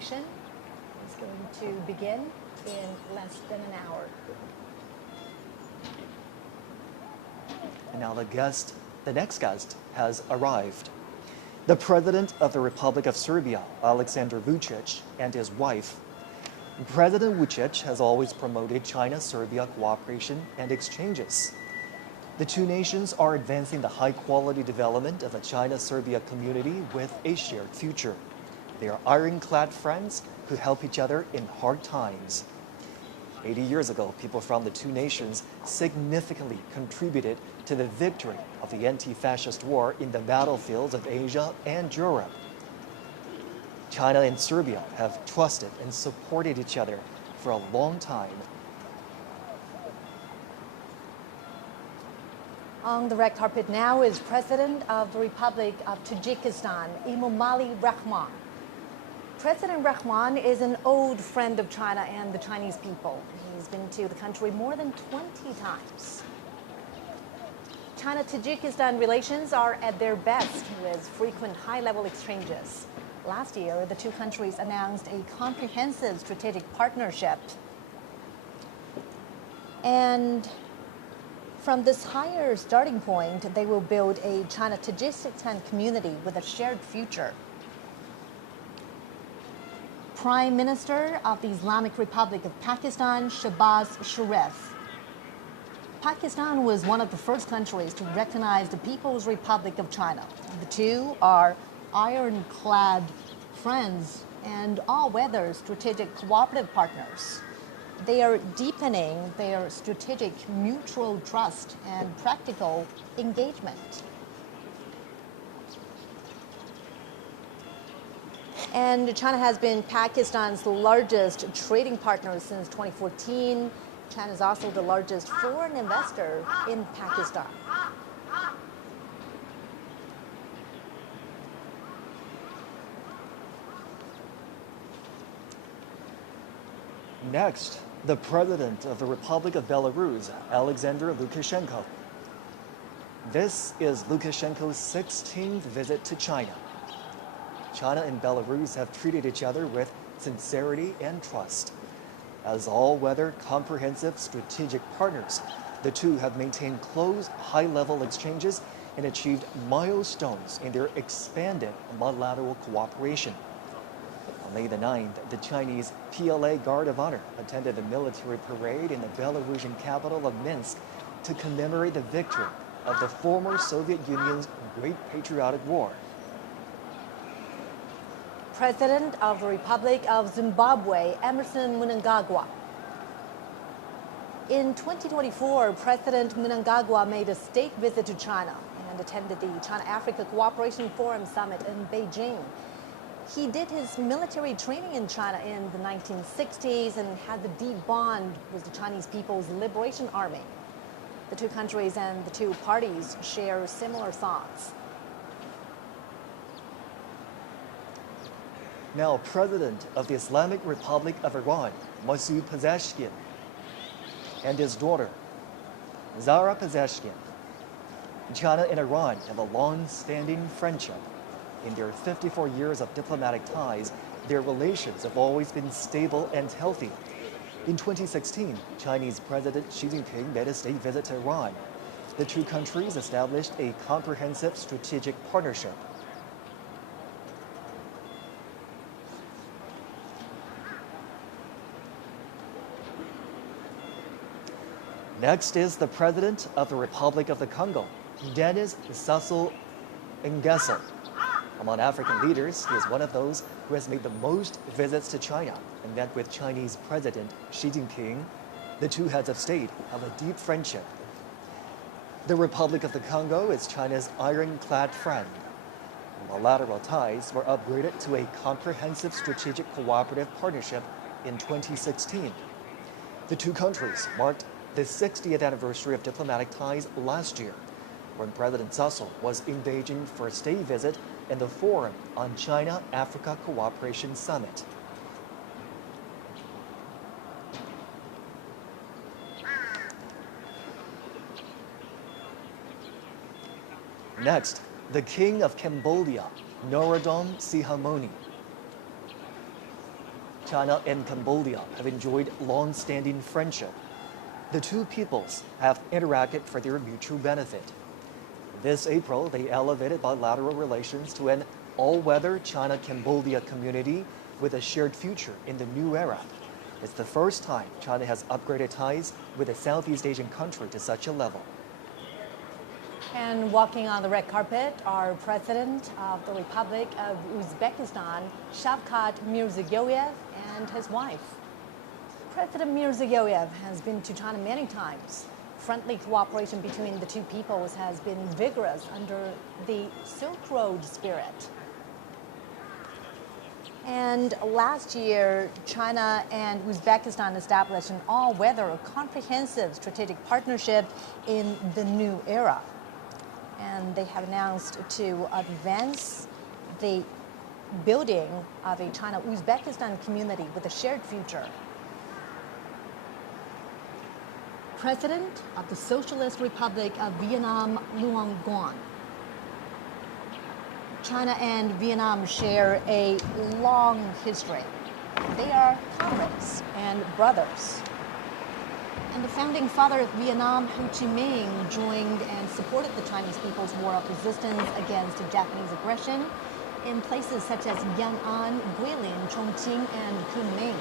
celebration is going to begin in less than an hour. And now the next guest has arrived. The President of the Republic of Serbia, Aleksandar Vučić, and his wife. President Vučić has always promoted China-Serbia cooperation and exchanges. The two nations are advancing the high-quality development of a China-Serbia community with a shared future. They are ironclad friends who help each other in hard times. 80 years ago, people from the two nations significantly contributed to the victory of the anti-fascist war in the battlefields of Asia and Europe. China and Serbia have trusted and supported each other for a long time. On the red carpet now is President of the Republic of Tajikistan, Emomali Rahmon. President Rahmon is an old friend of China and the Chinese people. He's been to the country more than 20 times. China-Tajikistan relations are at their best with frequent high-level exchanges. Last year, the two countries announced a comprehensive strategic partnership. And from this higher starting point, they will build a China-Tajikistan community with a shared future. Prime Minister of the Islamic Republic of Pakistan, Shehbaz Sharif. Pakistan was one of the first countries to recognize the People's Republic of China. The two are ironclad friends and all-weather strategic cooperative partners. They are deepening their strategic mutual trust and practical engagement. And China has been Pakistan's largest trading partner since 2014. China is also the largest foreign investor in Pakistan. Next, the President of the Republic of Belarus, Alexander Lukashenko. This is Lukashenko's 16th visit to China. China and Belarus have treated each other with sincerity and trust. As all-weather, comprehensive strategic partners, the two have maintained close, high-level exchanges and achieved milestones in their expanded multilateral cooperation. On May the 9th, the Chinese PLA Guard of Honor attended a military parade in the Belarusian capital of Minsk to commemorate the victory of the former Soviet Union's Great Patriotic War. President of the Republic of Zimbabwe, Emerson Mnangagwa. In 2024, President Mnangagwa made a state visit to China and attended the China-Africa Cooperation Forum Summit in Beijing. He did his military training in China in the 1960s and had a deep bond with the Chinese People's Liberation Army. The two countries and the two parties share similar thoughts. Now, President of the Islamic Republic of Iran, Masoud Pezeshkian, and his daughter, Zahra Pezeshkian. China and Iran have a long-standing friendship. In their 54 years of diplomatic ties, their relations have always been stable and healthy. In 2016, Chinese President Xi Jinping made a state visit to Iran. The two countries established a comprehensive strategic partnership. Next is the President of the Republic of the Congo, Denis Sassou Nguesso. Among African leaders, he is one of those who has made the most visits to China and met with Chinese President Xi Jinping. The two heads of state have a deep friendship. The Republic of the Congo is China's ironclad friend. Bilateral ties were upgraded to a comprehensive strategic cooperative partnership in 2016. The two countries marked the 60th anniversary of diplomatic ties last year, when President Sassou was in Beijing for a state visit and the Forum on China-Africa Cooperation Summit. Next, the King of Cambodia, Norodom Sihamoni. China and Cambodia have enjoyed long-standing friendship. The two peoples have interacted for their mutual benefit. This April, they elevated bilateral relations to an all-weather China-Cambodia community with a shared future in the new era. It's the first time China has upgraded ties with a Southeast Asian country to such a level. And walking on the red carpet are President of the Republic of Uzbekistan, Shavkat Mirziyoyev, and his wife. President Mirziyoyev has been to China many times. Friendly cooperation between the two peoples has been vigorous under the Silk Road spirit. And last year, China and Uzbekistan established an all-weather comprehensive strategic partnership in the new era. And they have announced to advance the building of a China-Uzbekistan community with a shared future. President of the Socialist Republic of Vietnam, Nguyen Nguyen. China and Vietnam share a long history. They are comrades and brothers. And the founding father of Vietnam, Ho Chi Minh, joined and supported the Chinese people's war of resistance against Japanese aggression in places such as Yan'an, Guilin, Chongqing, and Kunming.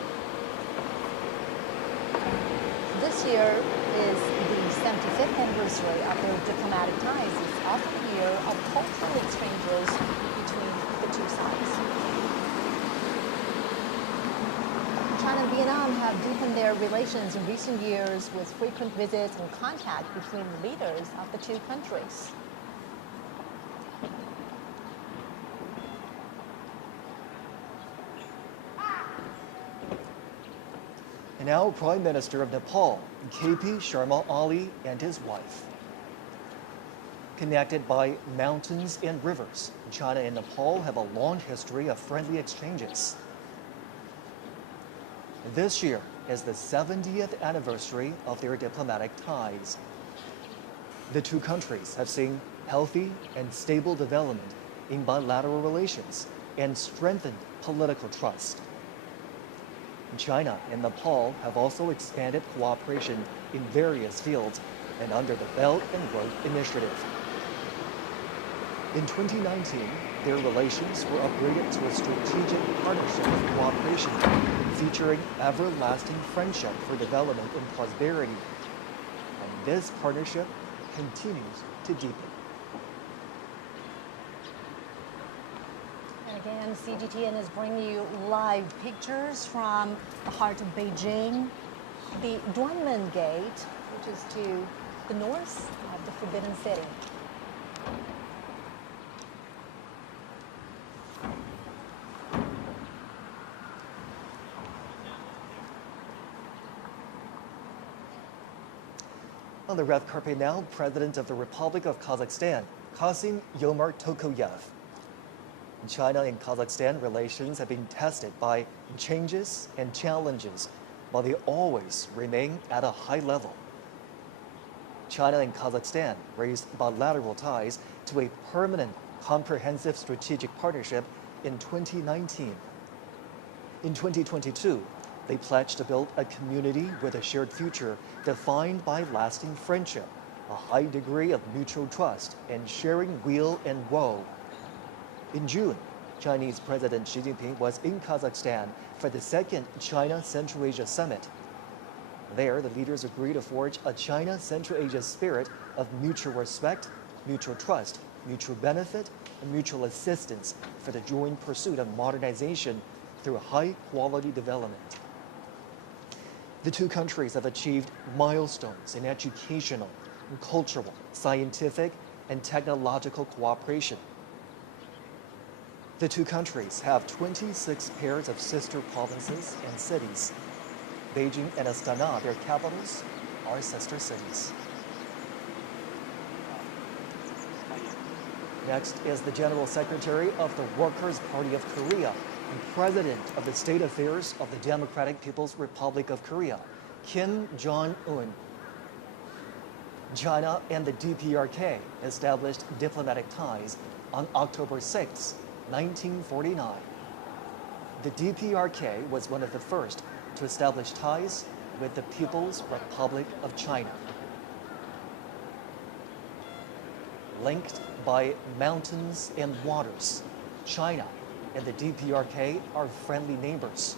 This year is the 75th anniversary of their diplomatic ties. It's also a year of cultural exchanges between the two sides. China and Vietnam have deepened their relations in recent years with frequent visits and contact between the leaders of the two countries. And now, Prime Minister of Nepal, KP Sharma Ali, and his wife. Connected by mountains and rivers, China and Nepal have a long history of friendly exchanges. This year is the 70th anniversary of their diplomatic ties. The two countries have seen healthy and stable development in bilateral relations and strengthened political trust. China and Nepal have also expanded cooperation in various fields and under the Belt and Road Initiative. In 2019, their relations were upgraded to a strategic partnership of cooperation, featuring everlasting friendship for development and prosperity. And this partnership continues to deepen. Again, CGTN is bringing you live pictures from the heart of Beijing, the Duanmen Gate, which is to the north of the Forbidden City. On the red carpet now, President of the Republic of Kazakhstan, Kassym-Jomart Tokayev. China and Kazakhstan relations have been tested by changes and challenges, but they always remain at a high level. China and Kazakhstan raised bilateral ties to a permanent, comprehensive strategic partnership in 2019. In 2022, they pledged to build a community with a shared future defined by lasting friendship, a high degree of mutual trust, and sharing weal and woe. In June, Chinese President Xi Jinping was in Kazakhstan for the second China-Central Asia Summit. There, the leaders agreed to forge a China-Central Asia spirit of mutual respect, mutual trust, mutual benefit, and mutual assistance for the joint pursuit of modernization through high-quality development. The two countries have achieved milestones in educational, cultural, scientific, and technological cooperation. The two countries have 26 pairs of sister provinces and cities. Beijing and Astana, their capitals, are sister cities. Next is the General Secretary of the Workers' Party of Korea and President of the State Affairs of the Democratic People's Republic of Korea, Kim Jong-un. China and the DPRK established diplomatic ties on October 6, 1949. The DPRK was one of the first to establish ties with the People's Republic of China. Linked by mountains and waters, China and the DPRK are friendly neighbors.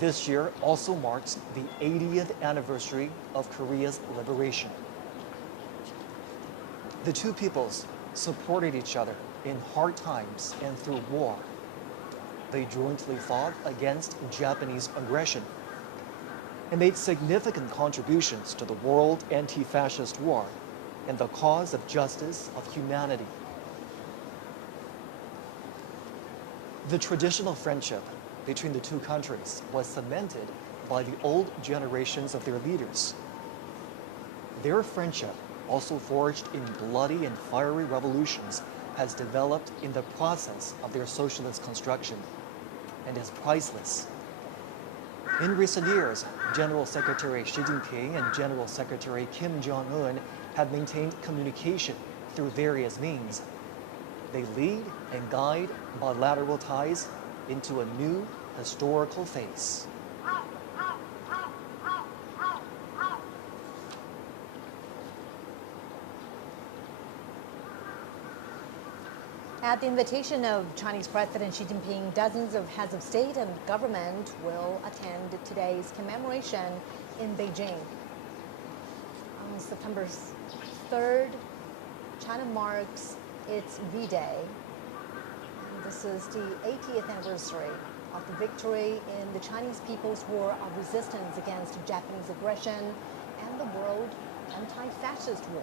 This year also marks the 80th anniversary of Korea's liberation. The two peoples supported each other in hard times and through war. They jointly fought against Japanese aggression and made significant contributions to the World Anti-Fascist War and the cause of justice of humanity. The traditional friendship between the two countries was cemented by the old generations of their leaders. Their friendship, also forged in bloody and fiery revolutions, has developed in the process of their socialist construction and is priceless. In recent years, General Secretary Xi Jinping and General Secretary Kim Jong-un have maintained communication through various means. They lead and guide bilateral ties into a new historical phase. At the invitation of Chinese President Xi Jinping, dozens of heads of state and government will attend today's commemoration in Beijing. On September 3rd, China marks its V-Day. This is the 80th anniversary of the victory in the Chinese People's War of Resistance against Japanese aggression and the World Anti-Fascist War.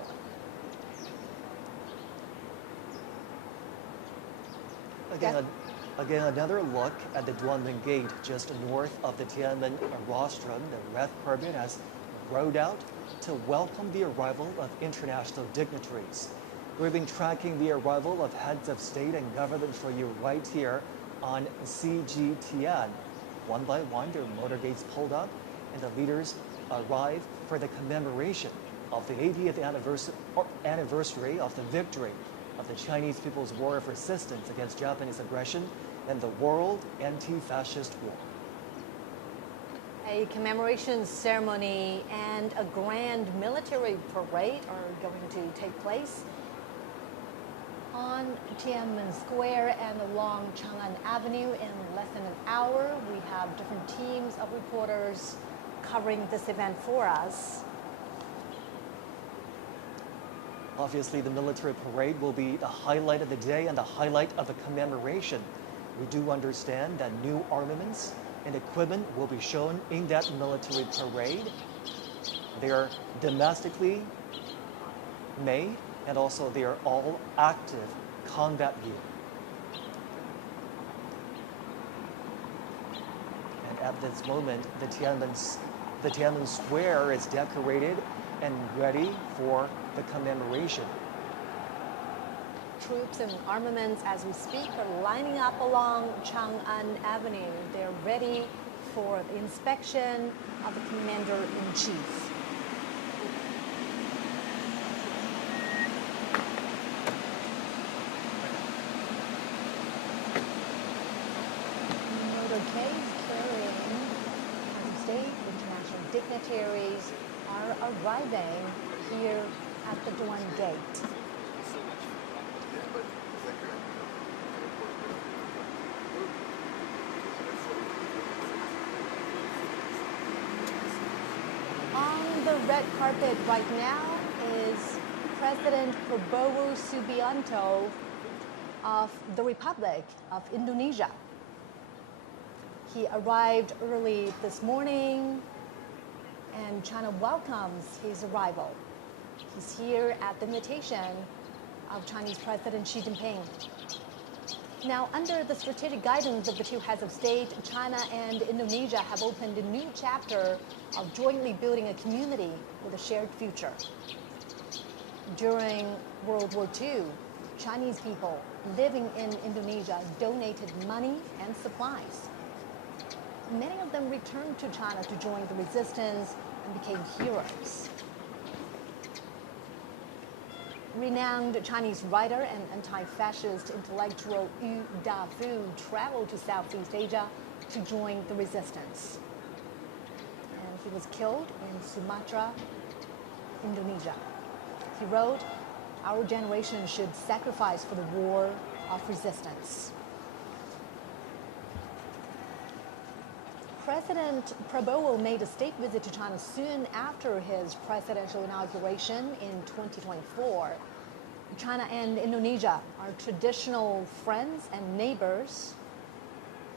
Again, another look at the Duanmen Gate just north of the Tiananmen rostrum. The red carpet has rolled out to welcome the arrival of international dignitaries. We've been tracking the arrival of heads of state and government for you right here on CGTN. One by one, their motorcades pulled up and the leaders arrive for the commemoration of the 80th anniversary of the victory of the Chinese People's War of Resistance against Japanese aggression and the World Anti-Fascist War. A commemoration ceremony and a grand military parade are going to take place on Tiananmen Square and along Chang'an Avenue in less than an hour. We have different teams of reporters covering this event for us. Obviously, the military parade will be the highlight of the day and the highlight of the commemoration. We do understand that new armaments and equipment will be shown in that military parade. They are domestically made, and also they are all active combat gear. And at this moment, the Tiananmen Square is decorated and ready for the commemoration. Troops and armaments, as we speak, are lining up along Chang'an Avenue. They're ready for the inspection of the Commander-in-Chief. Motorcades carrying heads of state, international dignitaries are arriving here at the Duan Gate. On the red carpet right now is President Prabowo Subianto of the Republic of Indonesia. He arrived early this morning and China welcomes his arrival. He's here at the invitation of Chinese President Xi Jinping. Now, under the strategic guidance of the two heads of state, China and Indonesia have opened a new chapter of jointly building a community with a shared future. During World War II, Chinese people living in Indonesia donated money and supplies. Many of them returned to China to join the resistance and became heroes. Renowned Chinese writer and anti-fascist intellectual Yu Dafu traveled to Southeast Asia to join the resistance. And he was killed in Sumatra, Indonesia. He wrote, "Our generation should sacrifice for the war of resistance." President Prabowo made a state visit to China soon after his presidential inauguration in 2024. China and Indonesia are traditional friends and neighbors.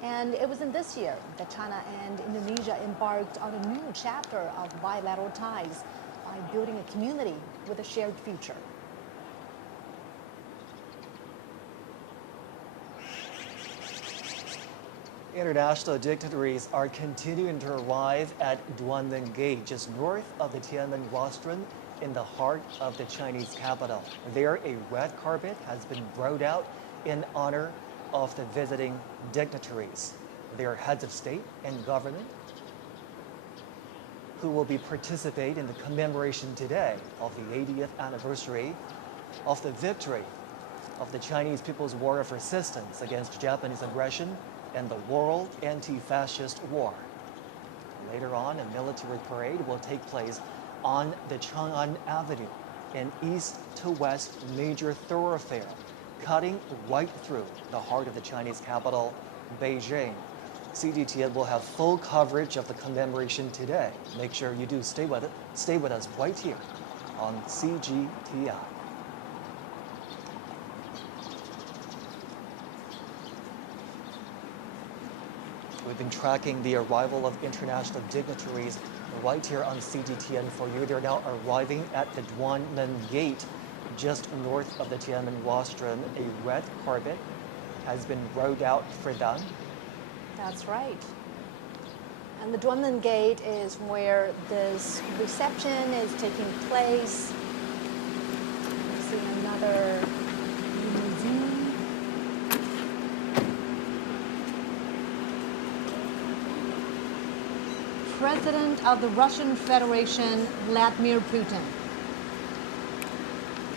And it was in this year that China and Indonesia embarked on a new chapter of bilateral ties by building a community with a shared future. International dignitaries are continuing to arrive at Duanmen Gate, just north of the Tiananmen Rostrum in the heart of the Chinese capital. There, a red carpet has been rolled out in honor of the visiting dignitaries. They are heads of state and government who will be participating in the commemoration today of the 80th anniversary of the victory of the Chinese People's War of Resistance against Japanese aggression and the World Anti-Fascist War. Later on, a military parade will take place on the Chang'an Avenue, an east to west major thoroughfare, cutting right through the heart of the Chinese capital, Beijing. CGTN will have full coverage of the commemoration today. Make sure you do stay with us right here on CGTN. We've been tracking the arrival of international dignitaries right here on CGTN for you. They're now arriving at the Duanmen Gate, just north of the Tiananmen Rostrum. A red carpet has been rolled out for them. That's right. And the Duanmen Gate is where this reception is taking place. We see another limousine. President of the Russian Federation, Vladimir Putin.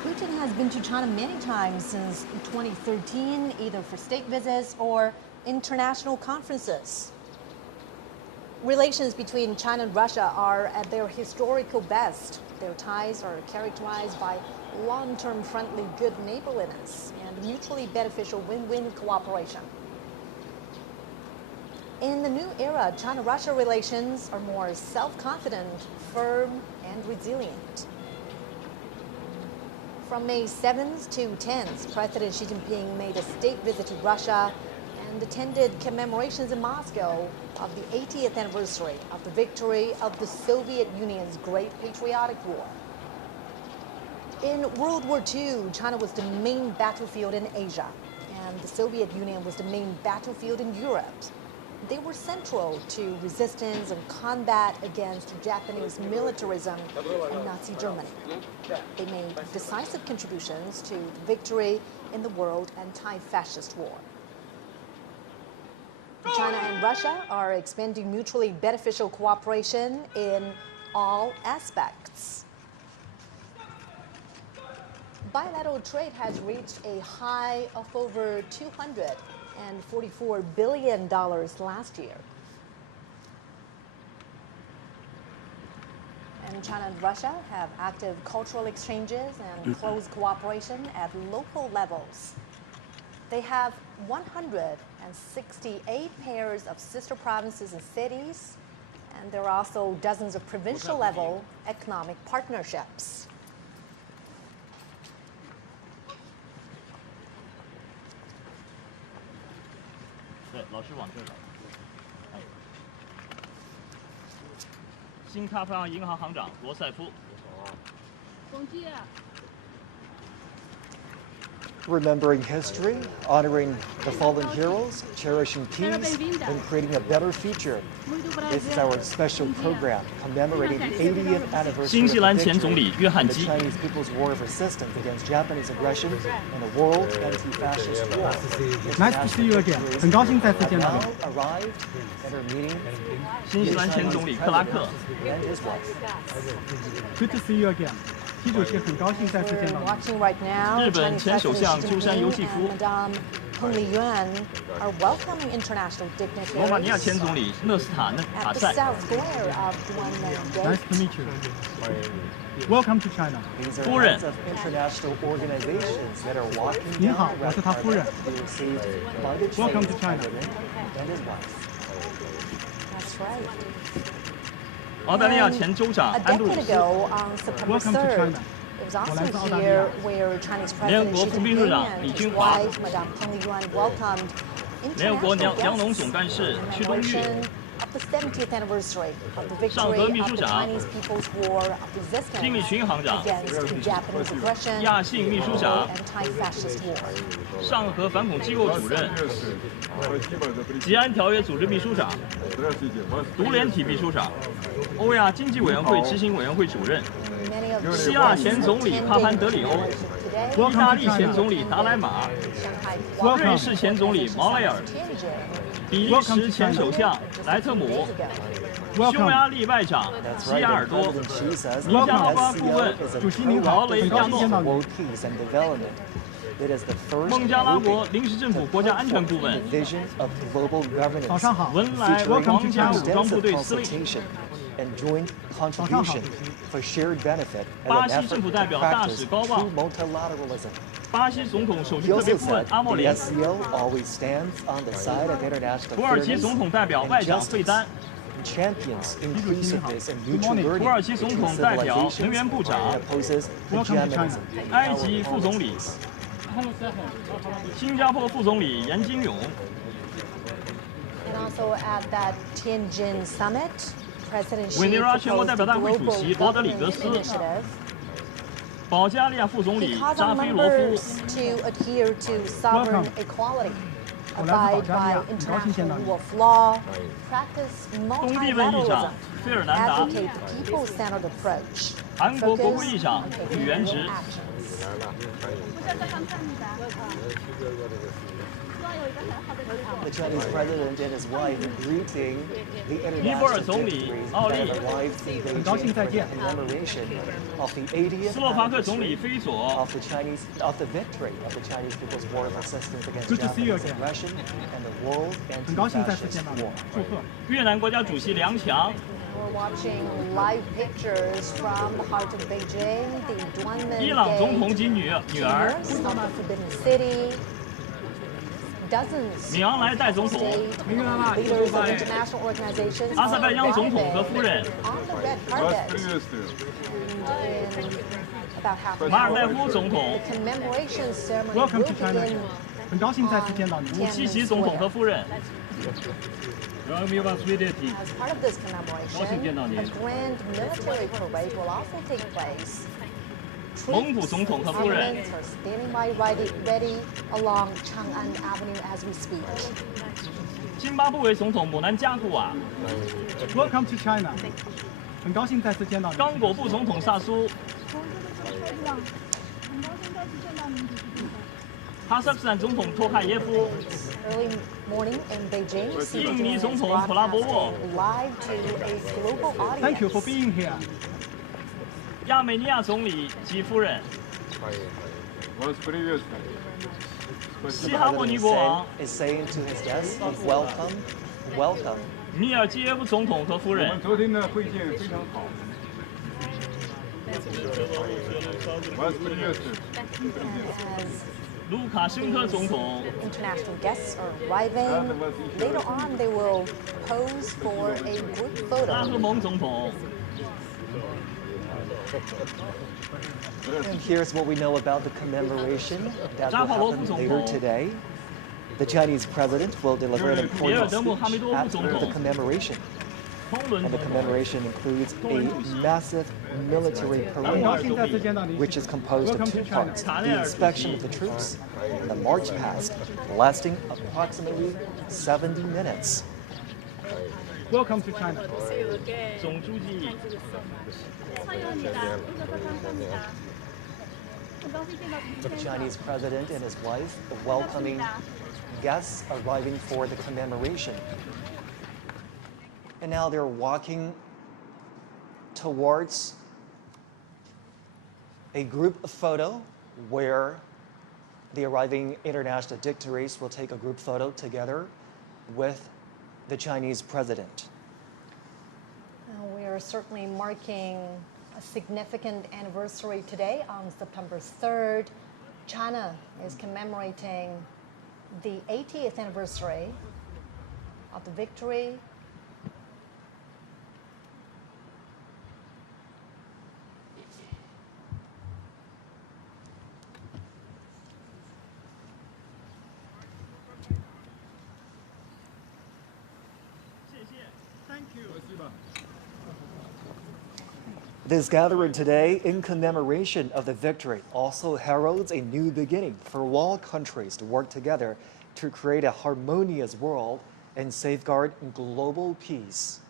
Putin has been to China many times since 2013, either for state visits or international conferences. Relations between China and Russia are at their historical best. Their ties are characterized by long-term friendly good neighborliness and mutually beneficial win-win cooperation. In the new era, China-Russia relations are more self-confident, firm, and resilient. From May 7th to 10th, President Xi Jinping made a state visit to Russia and attended commemorations in Moscow of the 80th anniversary of the victory of the Soviet Union's Great Patriotic War. In World War II, China was the main battlefield in Asia, and the Soviet Union was the main battlefield in Europe. They were central to resistance and combat against Japanese militarism and Nazi Germany. They made decisive contributions to the victory in the World Anti-Fascist War. China and Russia are expanding mutually beneficial cooperation in all aspects. Bilateral trade has reached a high of over $244 billion last year. And China and Russia have active cultural exchanges and close cooperation at local levels. They have 168 pairs of sister provinces and cities, and there are also dozens of provincial level economic partnerships. Remembering history, honoring the fallen heroes, cherishing peace, and creating a better future. This is our special program commemorating the 80th anniversary of the victory of the Chinese People's War of Resistance against Japanese aggression and the World Anti-Fascist War. Nice to see you again. 很高兴再次见到你。 Now arrived at our meeting. 新西兰前总理克拉克 and his wife. Good to see you again. 习主席很高兴再次见 We're 到您。 watching right now. 日本 Chinese 前首 President 相 Xi 鸠山由纪 Jinping 夫 and Madame Peng Liyuan are welcoming international 罗马尼亚 dignitaries 前总理勒斯塔at the 塞。 South Square of Guangdong Nice Gate. to meet you. Welcome to China. These are 夫人。 heads of international organizations that are walking 您 down 好， the 我 red 是他夫人。 carpet to be received by the Welcome Chinese to China. president and his wife. That's right. 澳大利亚前州长 A 安杜鲁 decade 斯， ago, on September Welcome to 3rd, China. it was 我来自 also 澳大利 here 亚。 where Chinese 联 President 合国 Xi 副秘书 Jinping 长 and 李 his 军华 wife, Madame Peng Liyuan, welcomed 联合国 international 粮农 guests 总干事 in 屈东玉， commemoration of the 70th anniversary of the 上合 victory 秘 of 书 the 长 Chinese People's War of 金立 resistance 群行长， against Japanese aggression 亚信秘书 and 长， anti-fascist war. 上合反恐机构主任，吉安条约组织秘书长，独联体秘书长，欧亚经济委员会执行委员会主任， Many of the 希腊前总理帕潘德里欧， today, 意大利前总理达莱马， Shanghai 瑞士前总理毛雷尔， Tianjin 比利时前首相莱特姆， years ago. 匈牙利外长 That's 西 right. 亚尔 And 多， President Xi says 尼加拉瓜 the 顾问 SCO is a 主席您好，劳雷很高兴见到 for 您。 world peace and development. It is the first 孟加拉国 grouping 临时政府国家安全顾问 the，vision of global governance, 早上好。文莱 featuring 皇家武装部 extensive 队司令， consultation and joint contribution for shared benefit and 巴 an 西 effort 政府 to 代表大 practice 使高旺 true multilateralism. 巴西总统首席 He 特别 also 顾问 said 阿莫 the 林， SCO always stands on the side of international 土耳其 fairness 总统代表外 and 长费 justice, 丹， and champions inclusiveness and mutual morning. learning 土耳其总统代表 between 能源部 civilizations 长 and opposes Welcome to China. hegemonism. 埃及副总理，新加坡副总理严金勇， And also at that Tianjin summit, President Xi 委内瑞拉全国 proposed 代 the 表大会主 global 席罗德里格 governance 斯， initiative. 保加利亚副总 He 理 calls 扎 on 菲罗夫， members to adhere to sovereign Welcome. equality, 我来自保 abide 加利亚， by 很高兴见到 international 你 rule。of law, practice 东帝汶议 multilateralism, 长费尔南达， advocate the people-centered approach, 韩国国 focus 会议长 on 吕元 coherent 直， actions. The Chinese president and his wife greeting the 尼泊尔 international 总理 dignitaries 奥 that 利 have，arrived in 很高兴 Beijing 再 for the 见。 commemoration of the 80th 斯洛伐克总理 anniversary 菲佐， of the victory of the Chinese People's War of resistance against Good to see you Japanese again. aggression and the world 很高兴再次 anti-fascist 见到你 war.，祝贺。越南国家主席梁强， We're watching live pictures from the heart of Beijing, the Duanmen 伊朗总统 Gate 及女儿 Tours of the Forbidden City. Dozens 米昂莱代总统， state leaders of international organizations 阿塞拜疆总统和夫人， on the red carpet. In about half an 马尔代 hour, 夫总统， the commemoration ceremony Welcome will to China. begin 很高兴再次见到你。武契奇总统和夫人， As part of this commemoration, a grand military parade will also take place. 蒙古总统和夫人， Armaments are standing by ready along Chang'an Avenue as we speak. 津巴布韦总统姆南加古瓦， Welcome to China. 很高兴再次见到你。刚果布总统萨苏，哈萨克斯坦总统托卡耶夫， Early morning in Beijing, CCTV 印尼 is 总统普拉博沃， broadcasting live to a global audience. Thank you for being here. 亚美尼亚总理及夫人， 西哈莫尼 President 国王 is saying to his guests, welcome, welcome. 米尔基耶夫总统和夫人，昨天的会见非常好。As 卢卡申科总统， international guests are arriving, later on they will pose for a group 拉赫 photo. 蒙总统， And here's what we know about the commemoration that will 扎帕罗夫 happen 总 later 统， today. The Chinese president will deliver an 比尔 important 德穆哈梅 speech 多夫 at 总 the 统， commemoration. 通伦 And the 总统， commemoration includes a massive military 很 parade, 高兴再次见到您。 which is composed of Welcome two to China. parts, the inspection of the troops and the march past, lasting approximately 70 minutes. Welcome to China. 总书记， The Chinese president and his wife welcoming guests arriving for the commemoration. And now they're walking towards a group photo where the arriving international dignitaries will take a group photo together with the Chinese president. We are certainly marking a significant anniversary today on September 3rd. China is commemorating the 80th anniversary of the victory This gathering today in commemoration of the victory also heralds a new beginning for all countries to work together to create a harmonious world and safeguard global peace.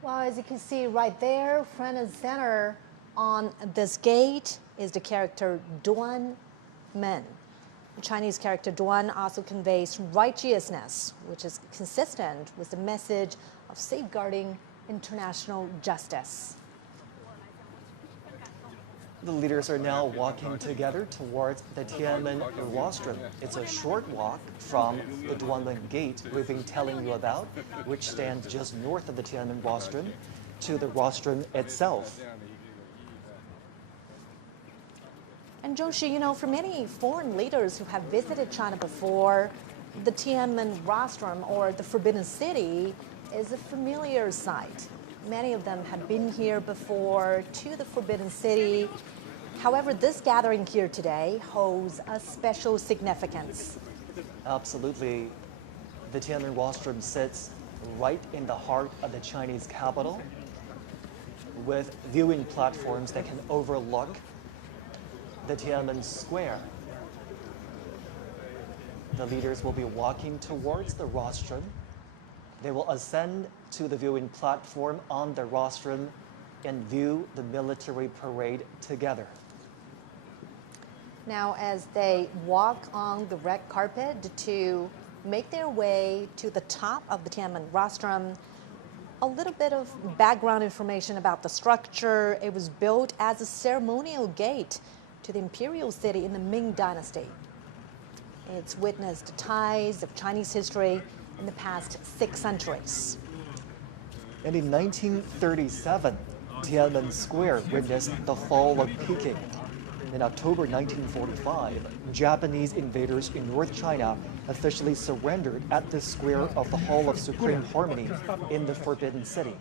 Well, as you can see right there, front and center on this gate is the character Duan Men. The Chinese character Duan also conveys righteousness, which is consistent with the message of safeguarding international justice. The leaders are now walking together towards the Tiananmen rostrum. It's a short walk from the Duanmen Gate we've been telling you about, which stands just north of the Tiananmen rostrum, to the rostrum itself. And Zhongxi, you know, for many foreign leaders who have visited China before, the Tiananmen rostrum, or the Forbidden City, is a familiar sight. Many of them had been here before to the Forbidden City. However, this gathering here today holds a special significance. Absolutely. The Tiananmen rostrum sits right in the heart of the Chinese capital, with viewing platforms that can overlook the Tiananmen Square. The leaders will be walking towards the rostrum. They will ascend to the viewing platform on the rostrum and view the military parade together. Now, as they walk on the red carpet to make their way to the top of the Tiananmen rostrum, a little bit of background information about the structure. It was built as a ceremonial gate to the imperial city in the Ming Dynasty. It's witnessed the ties of Chinese history in the past 6 centuries. And in 1937, Tiananmen Square witnessed the fall of Peking. In October 1945, Japanese invaders in North China officially surrendered at the square of the Hall of Supreme Harmony in the Forbidden City.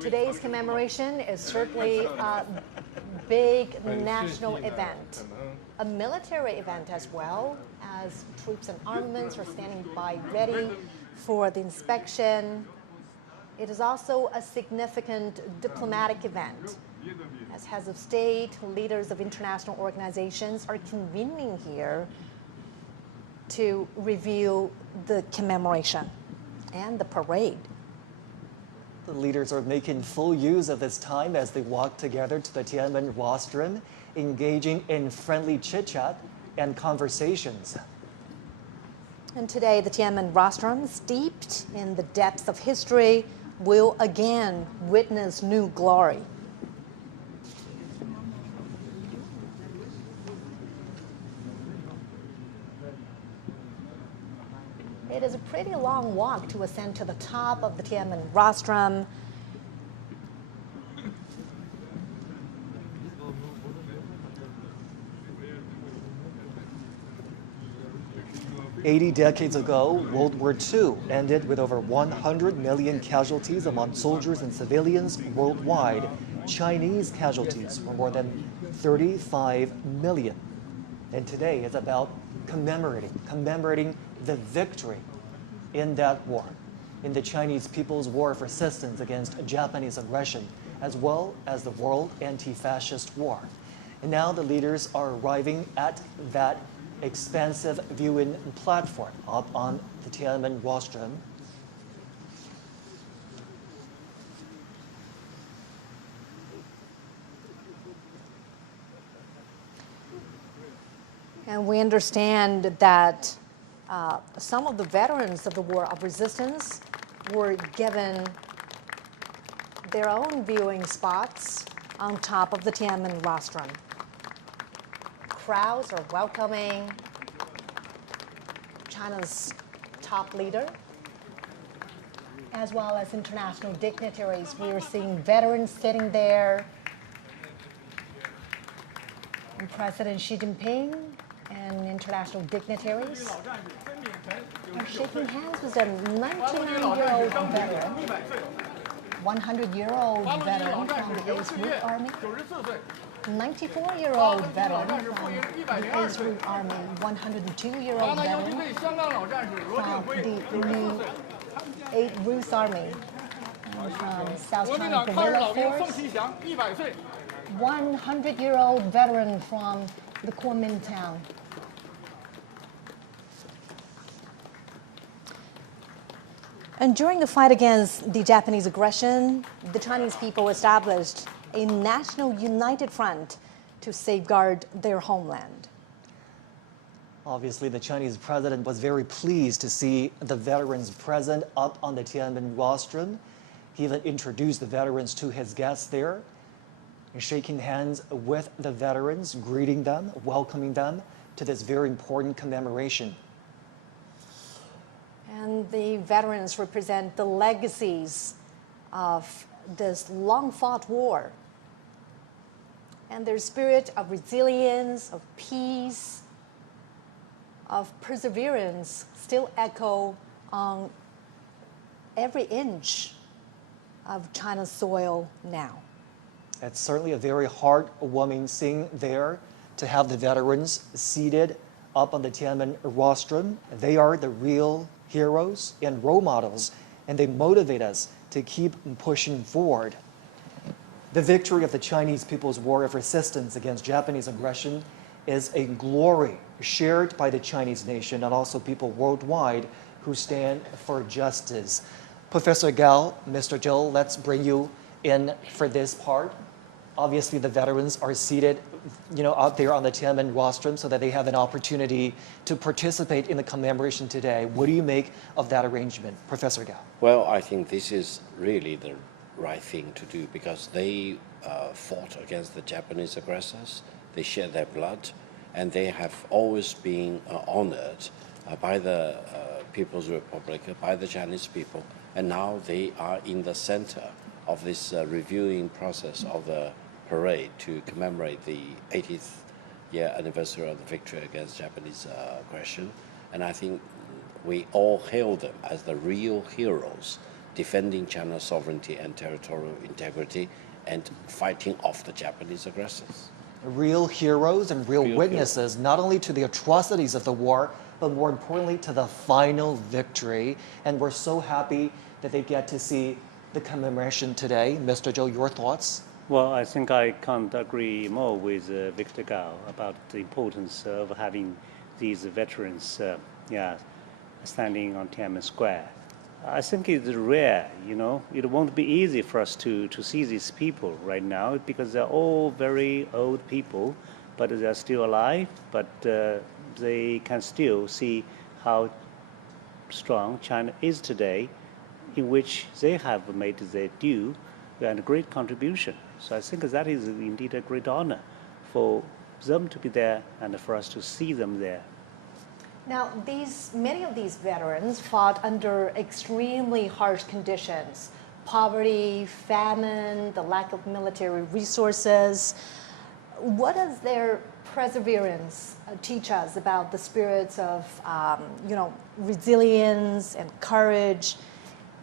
Today's commemoration is certainly a big national event, a military event as well, as troops and armaments are standing by ready for the inspection. It is also a significant diplomatic event, as heads of state, leaders of international organizations are convening here to review the commemoration and the parade. The leaders are making full use of this time as they walk together to the Tiananmen rostrum, engaging in friendly chit-chat and conversations. And today, the Tiananmen rostrum, steeped in the depths of history, will again witness new glory. It is a pretty long walk to ascend to the top of the Tiananmen rostrum. "80 decades ago, World War II ended with over 100 million casualties among soldiers and civilians worldwide. Chinese casualties were more than 35 million. And today is about commemorating the victory in that war, in the Chinese People's War of Resistance against Japanese aggression, as well as the World Anti-Fascist War. And now the leaders are arriving at that expansive viewing platform up on the Tiananmen rostrum. And we understand that some of the veterans of the War of Resistance were given their own viewing spots on top of the Tiananmen rostrum. Crowds are welcoming China's top leader, as well as international dignitaries. We are seeing veterans sitting there, and President Xi Jinping and international dignitaries are shaking hands with a 99-year-old veteran, 100-year-old veteran from the 8th Route Army, 94-year-old veteran from the 8th Route Army, 102-year-old veteran from the new 8th Route Army, and from South China Guerrilla Force, 100-year-old veteran from the Kuomintang. And during the fight against the Japanese aggression, the Chinese people established a national united front to safeguard their homeland. Obviously, the Chinese president was very pleased to see the veterans present up on the Tiananmen rostrum. He even introduced the veterans to his guests there, and shaking hands with the veterans, greeting them, welcoming them to this very important commemoration. And the veterans represent the legacies of this long-fought war. And their spirit of resilience, of peace, of perseverance still echo on every inch of China's soil now. It's certainly a very heartwarming scene there to have the veterans seated up on the Tiananmen rostrum. They are the real heroes and role models, and they motivate us to keep pushing forward. The victory of the Chinese People's War of Resistance against Japanese aggression is a glory shared by the Chinese nation and also people worldwide who stand for justice. Professor Gao, Mr. Zhou, let's bring you in for this part. Obviously, the veterans are seated, out there on the Tiananmen rostrum so that they have an opportunity to participate in the commemoration today. What do you make of that arrangement, Professor Gao? Well, I think this is really the right thing to do because they fought against the Japanese aggressors. They shed their blood, and they have always been honored by the People's Republic, by the Chinese people, and now they are in the center of this reviewing process of the parade to commemorate the 80th year anniversary of the victory against Japanese aggression. And I think we all hail them as the real heroes, defending China's sovereignty and territorial integrity and fighting off the Japanese aggressors. Real heroes and real witnesses, not only to the atrocities of the war, but more importantly to the final victory. And we're so happy that they get to see the commemoration today. Mr. Zhou, your thoughts? Well, I think I can't agree more with Victor Gao about the importance of having these veterans standing on Tiananmen Square. I think it's rare, It won't be easy for us to see these people right now because they're all very old people, but they're still alive, but they can still see how strong China is today, in which they have made their due and a great contribution. So I think that is indeed a great honor for them to be there and for us to see them there. Now, many of these veterans fought under extremely harsh conditions: poverty, famine, the lack of military resources. What does their perseverance teach us about the spirits of, resilience and courage?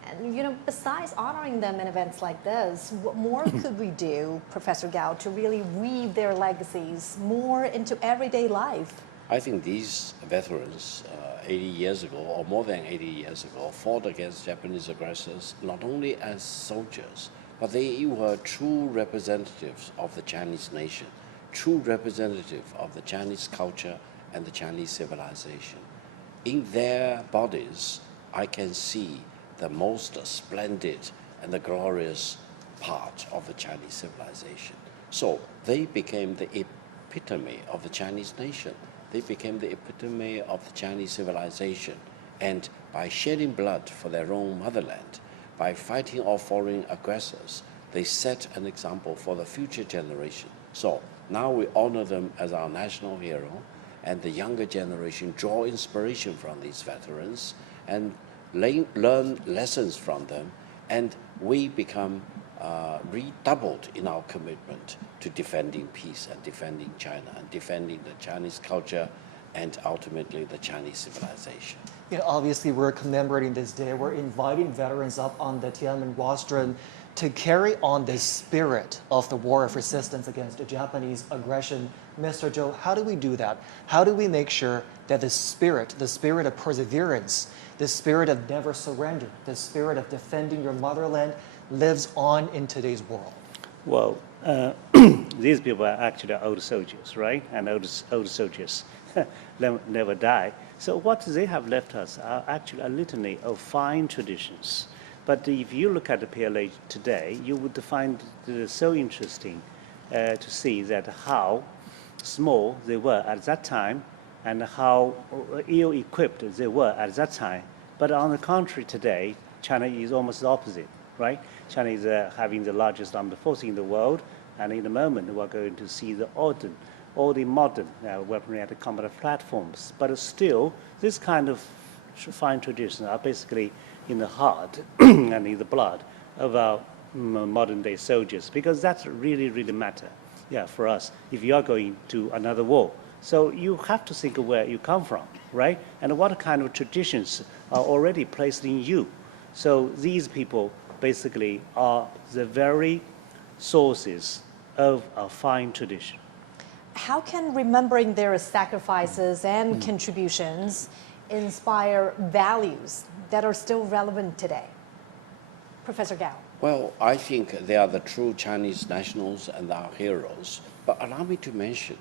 And, besides honoring them in events like this, what more could we do, Professor Gao, to really weave their legacies more into everyday life? I think these veterans 80 years ago, or more than 80 years ago, fought against Japanese aggressors not only as soldiers, but they were true representatives of the Chinese nation, true representative of the Chinese culture and the Chinese civilization. In their bodies, I can see the most splendid and the glorious part of the Chinese civilization. So they became the epitome of the Chinese nation. They became the epitome of the Chinese civilization. And by shedding blood for their own motherland, by fighting off foreign aggressors, they set an example for the future generation. So now we honor them as our national hero, and the younger generation draw inspiration from these veterans and learn lessons from them, and we become redoubled in our commitment to defending peace and defending China and defending the Chinese culture and ultimately the Chinese civilization. You know, obviously, we're commemorating this day. We're inviting veterans up on the Tiananmen rostrum to carry on this spirit of the war of resistance against the Japanese aggression. Mr. Zhou, how do we do that? How do we make sure that the spirit of perseverance, the spirit of never surrender, the spirit of defending your motherland lives on in today's world? Well, these people are actually old soldiers, right? And old soldiers never die. So what they have left us are actually a litany of fine traditions. But if you look at the PLA today, you would find it so interesting to see that how small they were at that time and how ill-equipped they were at that time. But on the contrary, today, China is almost the opposite, right? China is having the largest armed force in the world, and in a moment we're going to see all the modern weaponry and combat platforms. But still, this kind of fine traditions are basically in the heart and in the blood of our modern day soldiers, because that's really, really matter, for us if you are going to another war. So you have to think of where you come from, right? And what kind of traditions are already placed in you. So these people basically are the very sources of a fine tradition. How can remembering their sacrifices and contributions inspire values that are still relevant today? Professor Gao. Well, I think they are the true Chinese nationals and our heroes. But allow me to mention,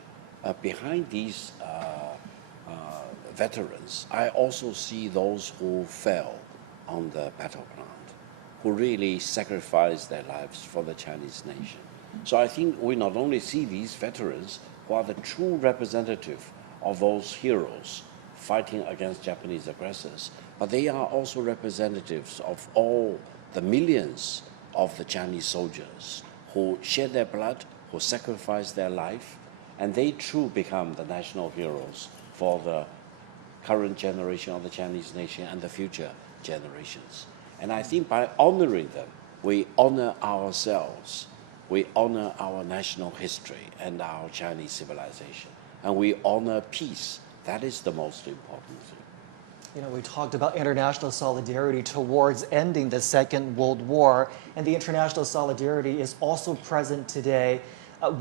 behind these veterans, I also see those who fell on the battleground, who really sacrificed their lives for the Chinese nation. So I think we not only see these veterans who are the true representative of those heroes fighting against Japanese aggressors, but they are also representatives of all the millions of the Chinese soldiers who shed their blood, who sacrificed their life, and they too become the national heroes for the current generation of the Chinese nation and the future generations. And I think by honoring them, we honor ourselves, we honor our national history and our Chinese civilization, and we honor peace. That is the most important thing. You know, we talked about international solidarity towards ending the Second World War, and the international solidarity is also present today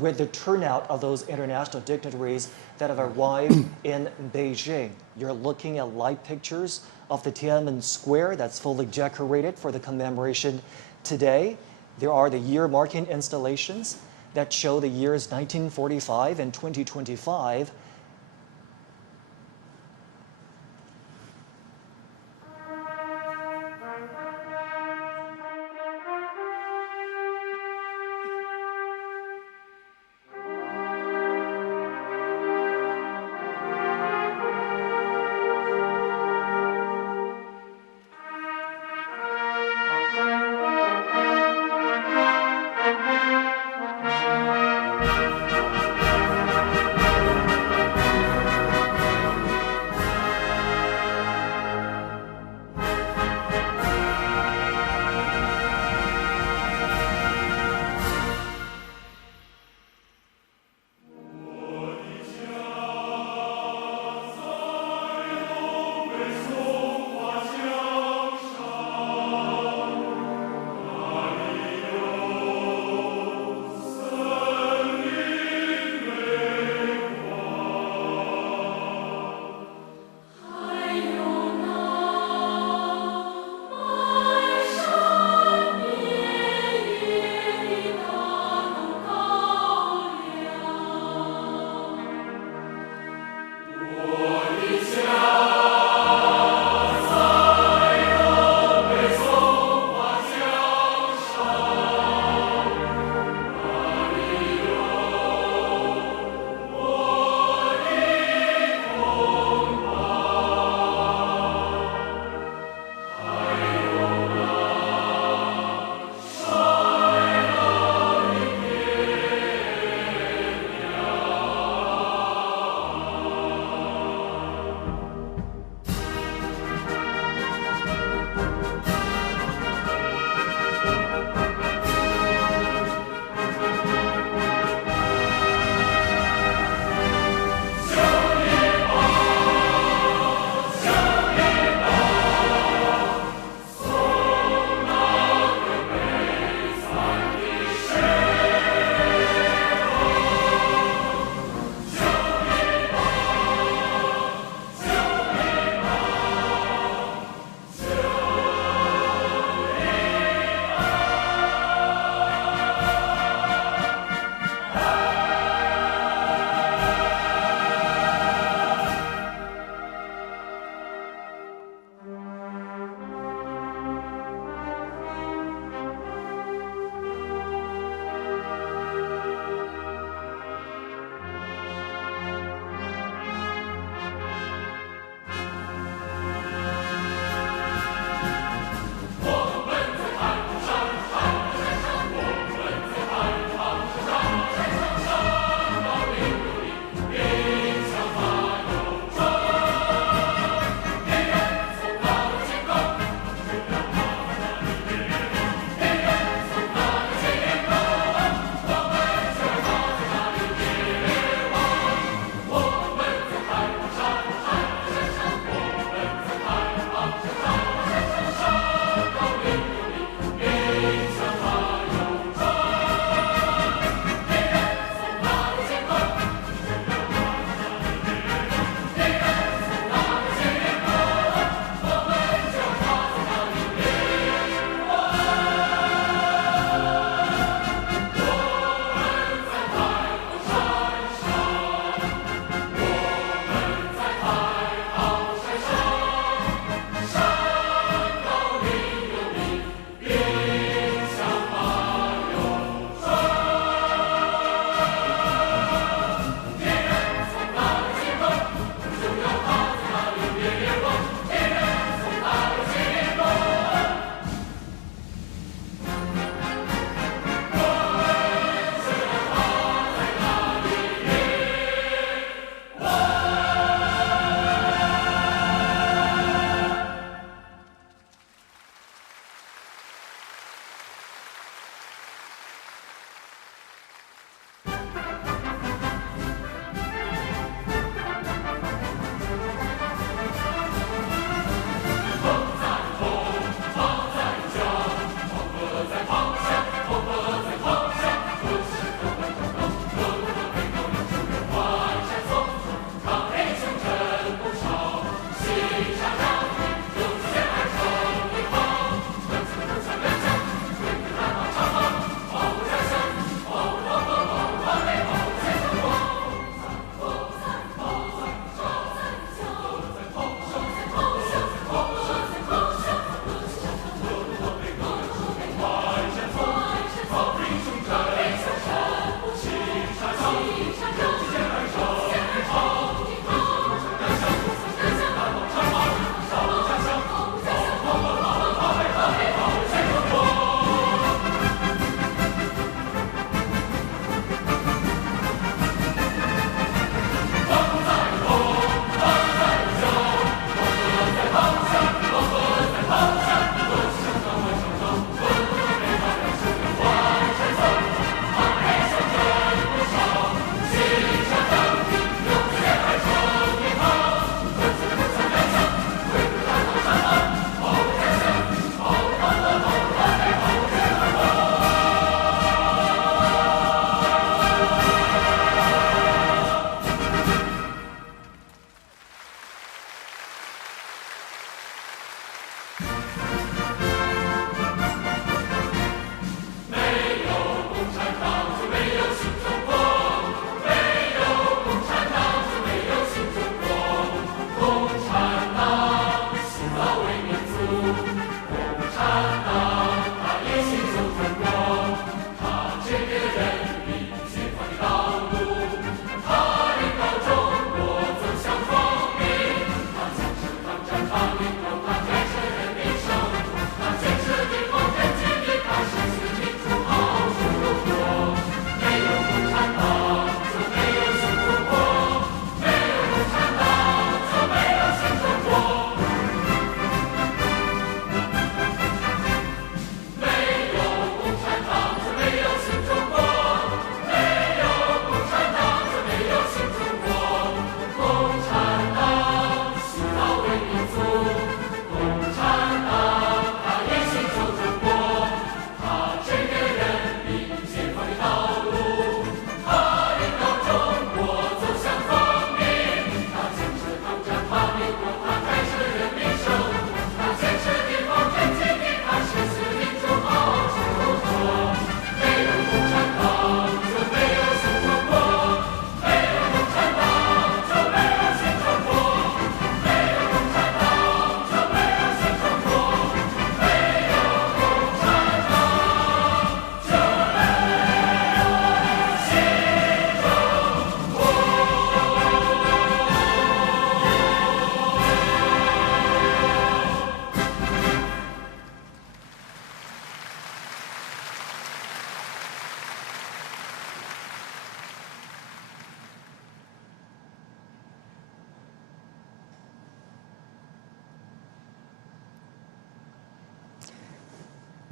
with the turnout of those international dignitaries that have arrived in Beijing. You're looking at live pictures of the Tiananmen Square that's fully decorated for the commemoration today. There are the year-marking installations that show the years 1945 and 2025.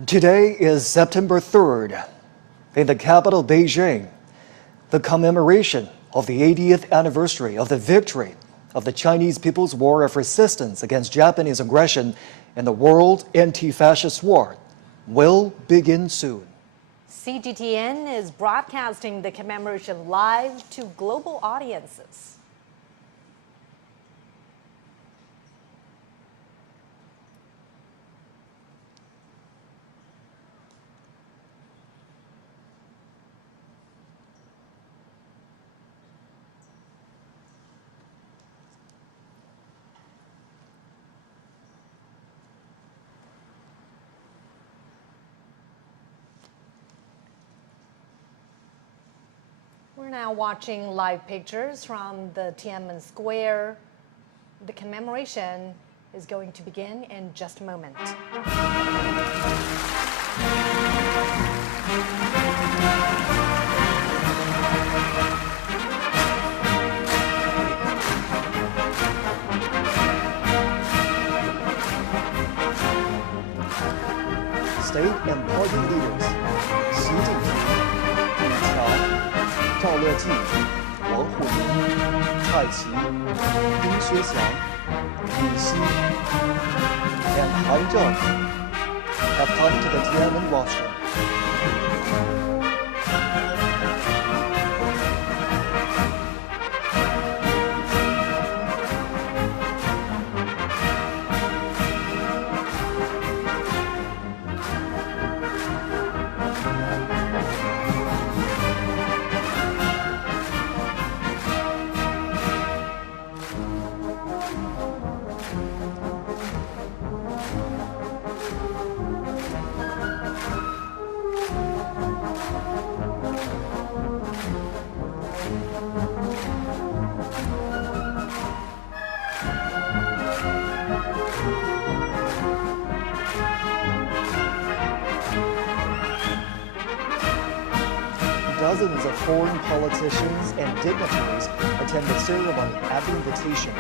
Today is September 3rd. In the capital, Beijing, the commemoration of the 80th anniversary of the victory of the Chinese People's War of Resistance against Japanese aggression in the World Anti-Fascist War will begin soon. CGTN is broadcasting the commemoration live to global audiences. We're now watching live pictures from the Tiananmen Square. The commemoration is going to begin in just a moment. State and party leaders Xi Jinping, Li Qiang, 赵乐际、王沪宁、蔡奇、丁薛祥、李希, and Han Zheng have come to the Tiananmen rostrum. Dozens of foreign politicians and dignitaries attend the ceremony at the invitation.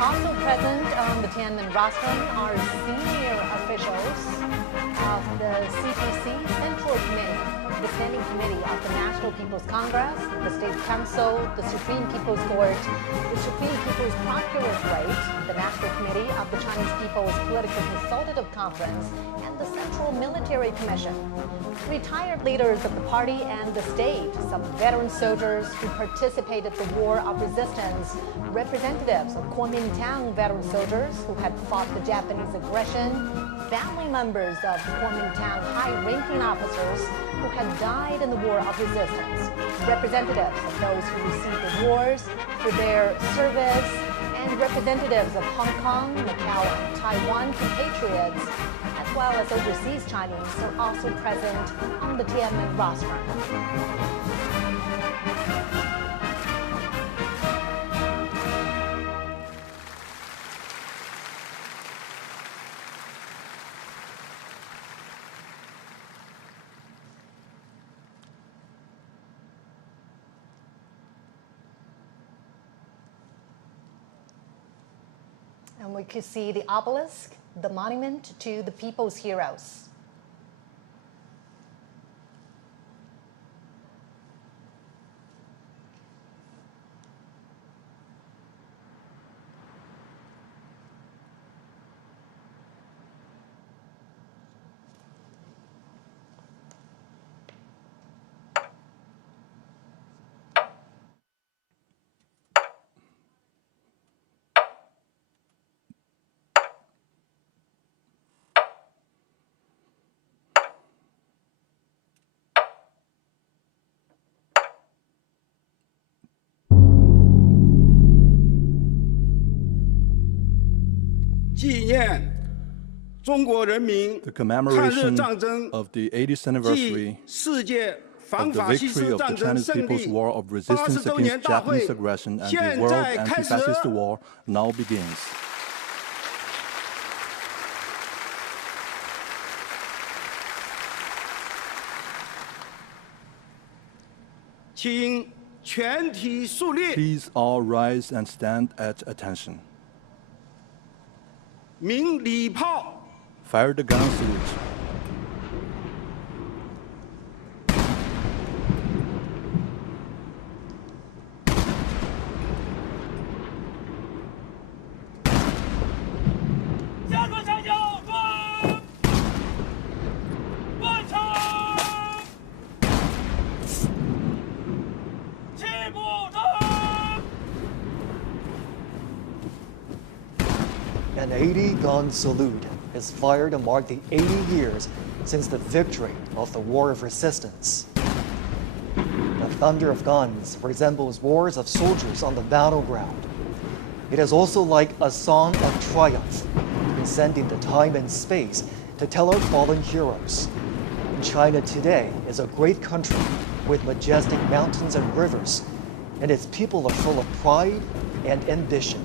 Also present on the Tiananmen rostrum are senior officials of the CPC Central Committee, the Standing Committee of the National People's Congress, the State Council, the Supreme People's Court, the Supreme People's Procuratorate, the National Committee of the Chinese People's Political Consultative Conference, and the Central Military Commission. Retired leaders of the party and the state, some veteran soldiers who participated in the War of Resistance, representatives of Kuomintang veteran soldiers who had fought the Japanese aggression, family members of Kuomintang high-ranking officers who had died in the War of Resistance, representatives of those who received awards for their service, and representatives of Hong Kong, Macau, and Taiwan compatriots, as well as overseas Chinese, are also present on the Tiananmen rostrum. And we could see the obelisk, the monument to the people's heroes. The commemoration of the 80th anniversary of the victory of the Chinese People's War of Resistance against Japanese aggression and the World Anti-Fascist War now begins. Please all rise and stand at attention. Fire the gun salute. An 80-gun salute is fired to mark the 80 years since the victory of the War of Resistance. The thunder of guns resembles roars of soldiers on the battleground. It is also like a song of triumph, transcending the time and space to tell our fallen heroes. China today is a great country with majestic mountains and rivers, and its people are full of pride and ambition.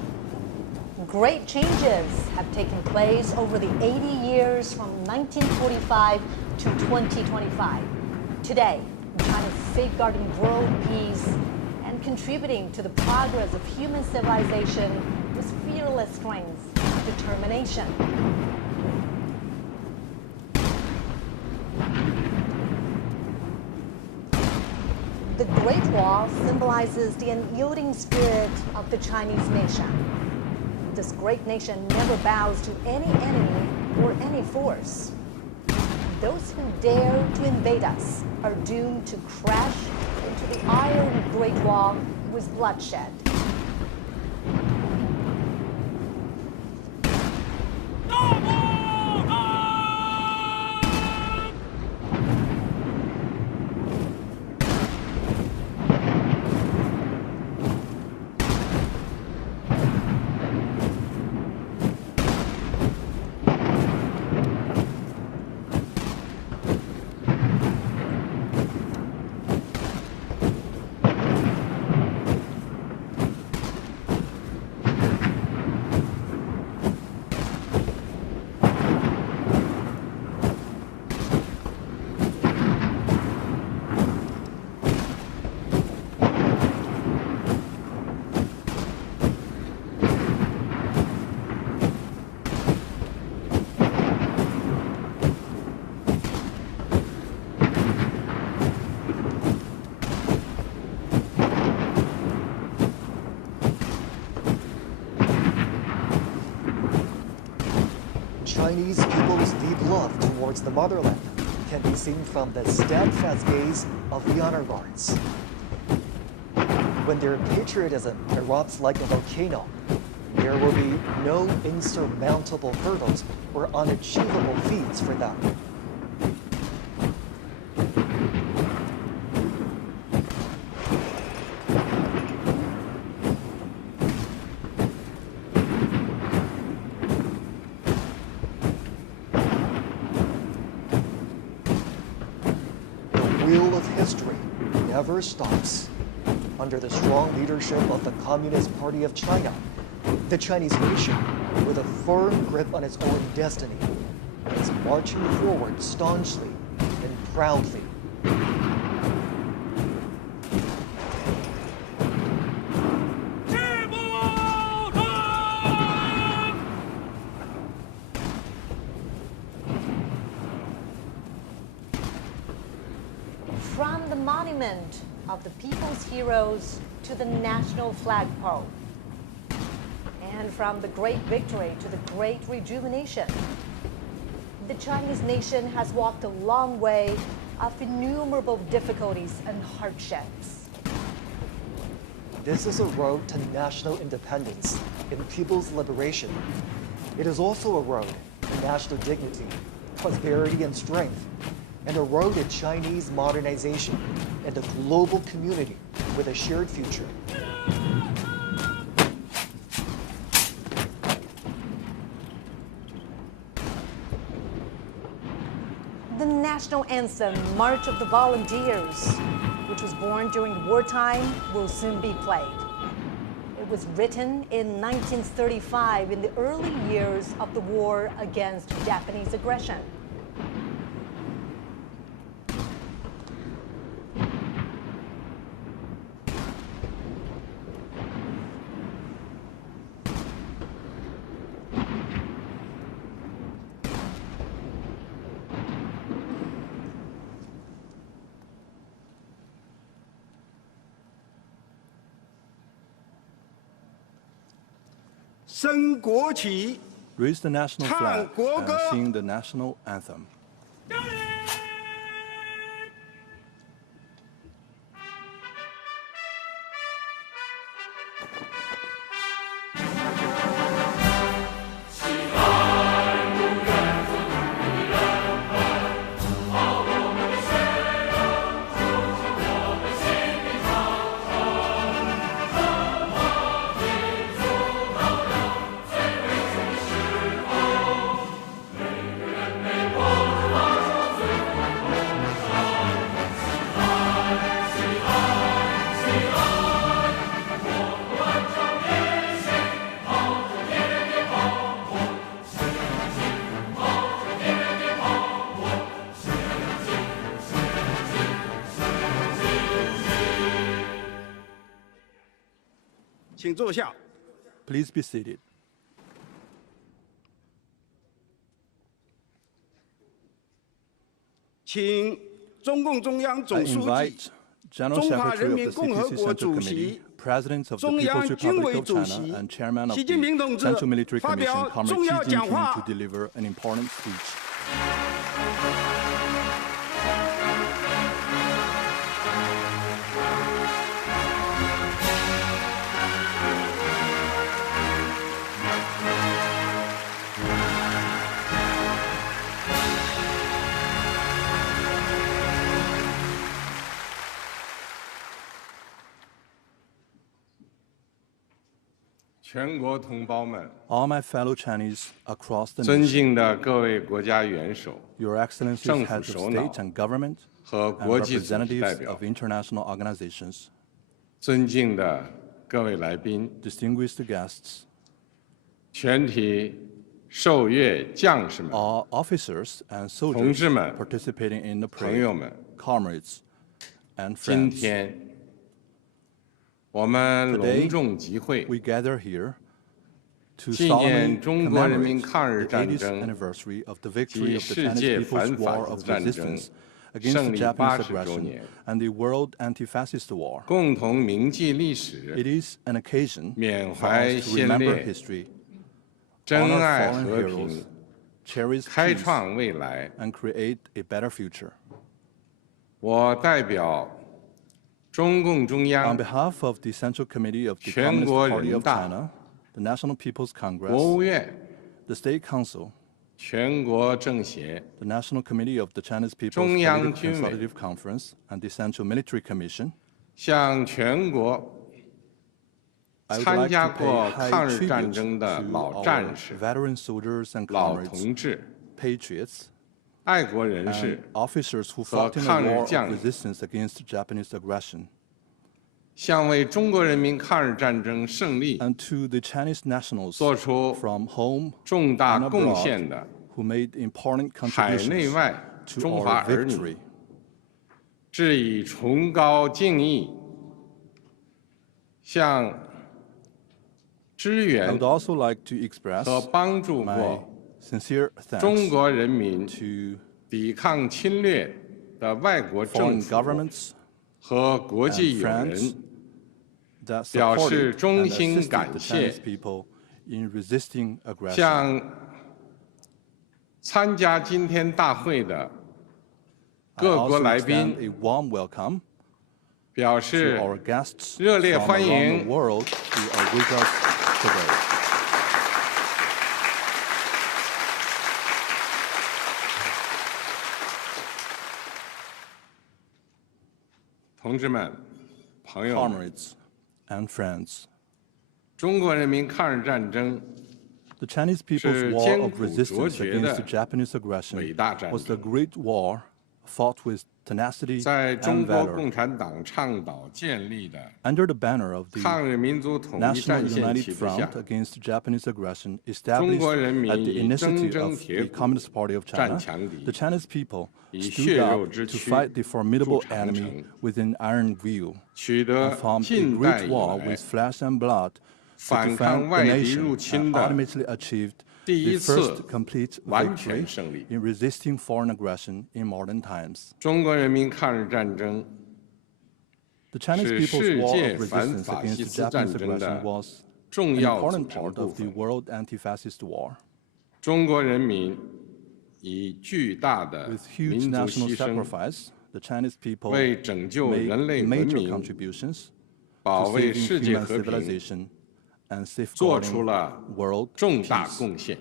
Great changes have taken place over the 80 years from 1945 to 2025. Today, China is safeguarding world peace and contributing to the progress of human civilization with fearless strength and determination. The Great Wall symbolizes the unyielding spirit of the Chinese nation. This great nation never bows to any enemy or any force. Those who dare to invade us are doomed to crash into the iron Great Wall with bloodshed. Chinese people's deep love towards the motherland can be seen from the steadfast gaze of the honor guards. When their patriotism erupts like a volcano, there will be no insurmountable hurdles or unachievable feats for them. The wheel of history never stops. Under the strong leadership of the Communist Party of China, the Chinese nation, with a firm grip on its own destiny, is marching forward staunchly and proudly. monument of the people's heroes to the national flagpole. And from the great victory to the great rejuvenation, the Chinese nation has walked a long way of innumerable difficulties and hardships. This is a road to national independence and people's liberation. It is also a road to national dignity, prosperity, and strength, and a road to Chinese modernization and a global community with a shared future. The national anthem, March of the Volunteers, which was born during wartime, will soon be played. It was written in 1935 in the early years of the war against Japanese aggression. Raise the national flag and sing the national anthem. Please be seated. I invite General Secretary of the CPC Central Committee, President of the People's Republic of China, and Chairman of the Central Military Commission, Comrade Xi Jinping, to deliver an important speech. All my fellow Chinese across the nation, Your Excellencies, heads of state and government, and representatives of international organizations, distinguished guests, all officers and soldiers participating in the parade, comrades and friends. Today, we gather here to solemnly commemorate the 80th anniversary of the victory of the Chinese People's War of Resistance against the Japanese aggression and the World Anti-Fascist War. It is an occasion for us to remember history, honor fallen heroes, cherish peace, and create a better future. On behalf of the Central Committee of the Communist Party of China, the National People's Congress, the State Council, the National Committee of the Chinese People's Political Consultative Conference, and the Central Military Commission, I would like to pay high tribute to our veteran soldiers and comrades, patriots, and officers who fought in the war of resistance against Japanese aggression, and to the Chinese nationals from home and abroad who made important contributions to our victory. I would also like to express my sincere thanks to foreign governments, 和国 and 际友 friends 人 that 表示 supported 衷 and 心 assisted 感 the 谢 Chinese people in resisting aggression. 向参加今天大会的 I 各国 also 来 extend 宾 a warm welcome 表 to 示 our guests 热烈 from 欢 around the 迎 world who are with us today. 同志们、朋友们， Comrades and friends, 中国人民抗日战争 the Chinese people's 是 war 艰 of 苦卓 resistance 绝 against 的 the Japanese aggression 伟大战 was the 争， great war fought with tenacity 在中 and 国 valor 共产党倡导建立的 under the banner of the 抗日民族统一 National 战线 United 旗帜下 Front， against Japanese aggression 中 established 国人 at 民 the 以铮 initiative 铮 of 铁 the 骨 Communist Party of 战 China, 强敌， the Chinese people 以 stood 血肉 up 之 to 躯 fight the 筑 formidable 长 enemy 城， within iron will, 取 and 得 formed a 近代 great 以 war 来 with flesh and blood to 反抗 defend the 外敌 nation 入 and 侵的 ultimately achieved 第 the 一次 first complete 完 victory 全胜利。 in resisting foreign aggression in modern times. 中国人民抗日战争 The Chinese 是 people's 世 war 界 of 反 resistance 法西 against 斯 the 战 Japanese 争 aggression 的 was 重 an 要组 important 成 part 部 of the 分。 world anti-fascist war. 中国人民以巨大的 With huge 民族 national 牺牲， sacrifice, the Chinese people 为拯救 made 人类文 major 明、 contributions 保 to 卫 saving 世界 human 和平 civilization and 做出 safeguarding 了 world 重大 peace. 贡献。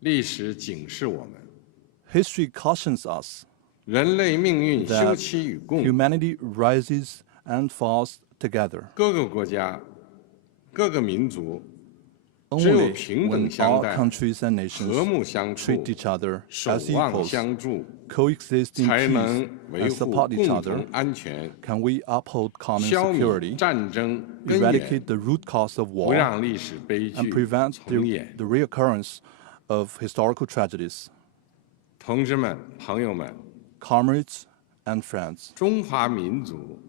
历史警示我们， History cautions us 人类命运休 that 戚与共。 humanity rises and falls together 各个国家、各个民族只有 only 平 when 等相 all 待、 countries and 和 nations 睦相处、 treat each other 守 as 望 equals, 相助， coexist in 才 peace 能维 and 护 support each 共 other, 同安全， can we uphold common 消灭 security, 战争根源， eradicate the root cause of 不 war, 让历史悲 and 剧 prevent 重演。 the reoccurrence of historical tragedies. 同志们、朋友们， Comrades and friends, 中华民族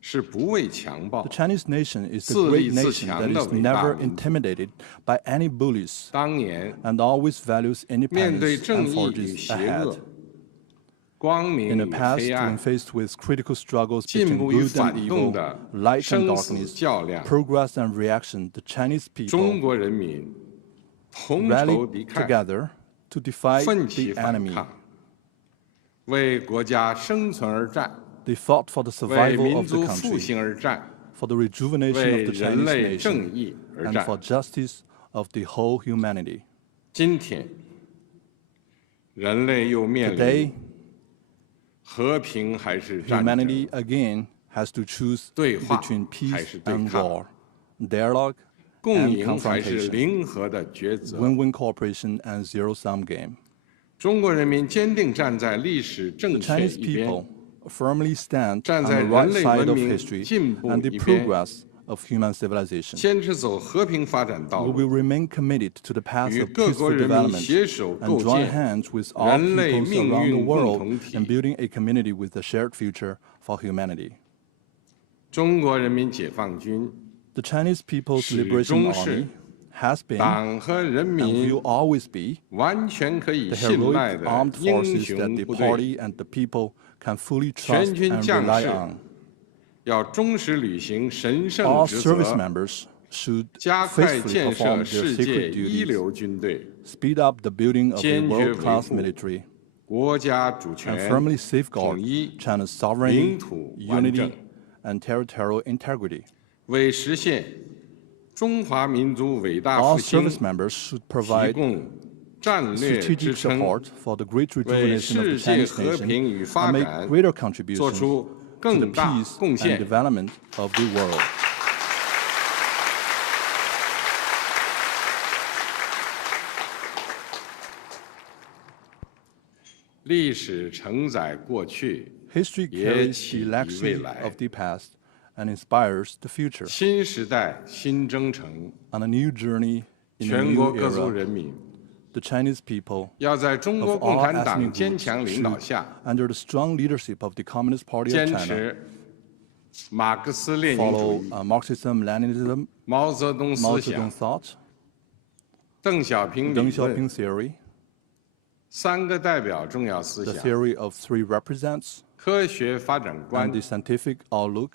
是不畏强暴 the，Chinese nation is the 自立 great 自 nation 强 that 的 is 伟大 never 民族。 intimidated by any bullies 当年 and always values 面对 independence 正 and 义与 forges 邪 ahead. 恶、光 In 明 the 与 past, 黑 when 暗、 faced with critical struggles 进 between 步与 good and 反动 evil, 的 light and 生死 darkness, 较量， progress and reaction, the Chinese 中 people 国人民同仇 rallied 敌忾， together to defy 奋起 the 反 enemy. 抗，为国家生存而战， They fought for the 为 survival 民 of the 族复 country, 兴而战， for the rejuvenation 为 of the 人 Chinese 类正 nation, 义而 and 战。 for justice of the whole humanity. 今天，人类又面 Today, 临和平还是战争 humanity again has to choose 对话 between 还 peace 是对 and 抗 war, dialogue 共 and 赢还是 confrontation, 零和的抉择。 win-win cooperation and zero-sum game. 中国人民坚定站在历史 The 正确 Chinese 一边 people，firmly stand 站 on 在 the right 人类 side 文 of 明 history 进步 and the 一边， progress of human civilization. 坚持走和平发展道 We 路， will remain committed to the path 与 of 各国 peaceful 人民 development 携手 and 构 join 建 hands with all 人类 peoples 命 around the 运共 world 同体 in building a community with a shared future for humanity. 中国人民解放军 The Chinese People's 始 Liberation 终是 Army has been 党和人 and 民 will always be 完全可以 the 信赖 heroic 的 armed 英 forces that 雄 the 部队， party and the people can fully 全 trust 军 and 将 rely 士 on. 要忠实履行神圣 All 职 service 责， members should 加快 faithfully 建设 perform their 世界 sacred 一 duties, 流军队， speed up the building of a 坚决维 world-class 护 military, 国家主 and 权、 firmly 统 safeguard 一， China's 领 sovereignty, 土完整， unity, and territorial integrity. 为实现中华民族伟大 All 复兴 service members should 提 provide 供战略支 strategic 撑， support for the great 为 rejuvenation of the 世界 Chinese 和平 nation 与发 and make 展 greater 做 contributions 出 to the 更大 peace 贡 and 献。 development of the world. 历史承载过去， History 也 carries 启 the 迪未 legacy 来 of。the past and inspires the future. 新时代新征程， On a new journey in a 全国 new 各族 era, 人民 the Chinese people 要在中国 of 共 all 产党 ethnic 坚 groups 强领导 should, 下， under the strong leadership of the Communist Party of 坚 China, 持马克思列宁主 follow 义、 Marxism, Leninism, 毛泽东 Mao 思 Zedong 想、 thought, 邓小平理 Deng 论 Xiaoping theory, 三个代表重要思 The 想： theory of three represents 科学发展 and 观 the scientific outlook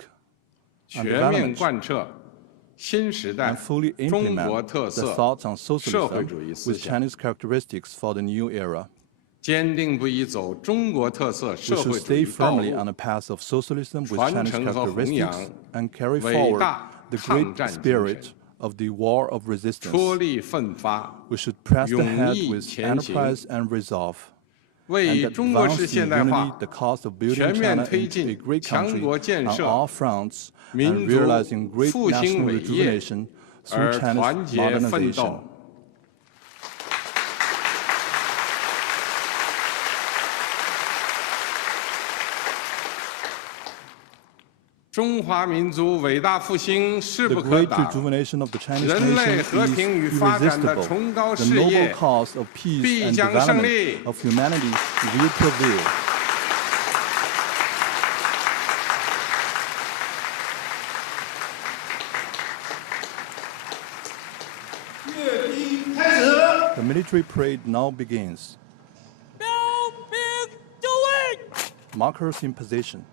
and 全面 development 贯彻新时代 and fully 中国 implement 特 the 色 thoughts on 社会 socialism 主义思 with 想， Chinese characteristics for the new era. 坚定不移走中国特色 We 社 should 会主 stay 义道 firmly 路 on，the path of socialism with 传 Chinese 承和弘 characteristics 扬 and carry 伟 forward 大 the 抗 great 战精 spirit 神， of the war of 出 resistance. 力奋发， We should press the 勇 head 毅 with 前行， enterprise and resolve, 为 and 中国 advance 式 in 现代 unity 化 the cause of building 全面 China 推 into a 进 great 强 country 国建 on 设 all fronts 民 and 族 realizing great 复兴 national 伟业 rejuvenation through 而 China's 团结奋 modernization. 斗。中华民族伟大复兴势 The 不可 great 挡， rejuvenation of the Chinese 人类 nation 和 is 平与发展的 irresistible. 崇高 The 事 noble 业 cause of peace 必 and 将胜 development 利。 of humanity will prevail. The military parade now begins. Markers in position.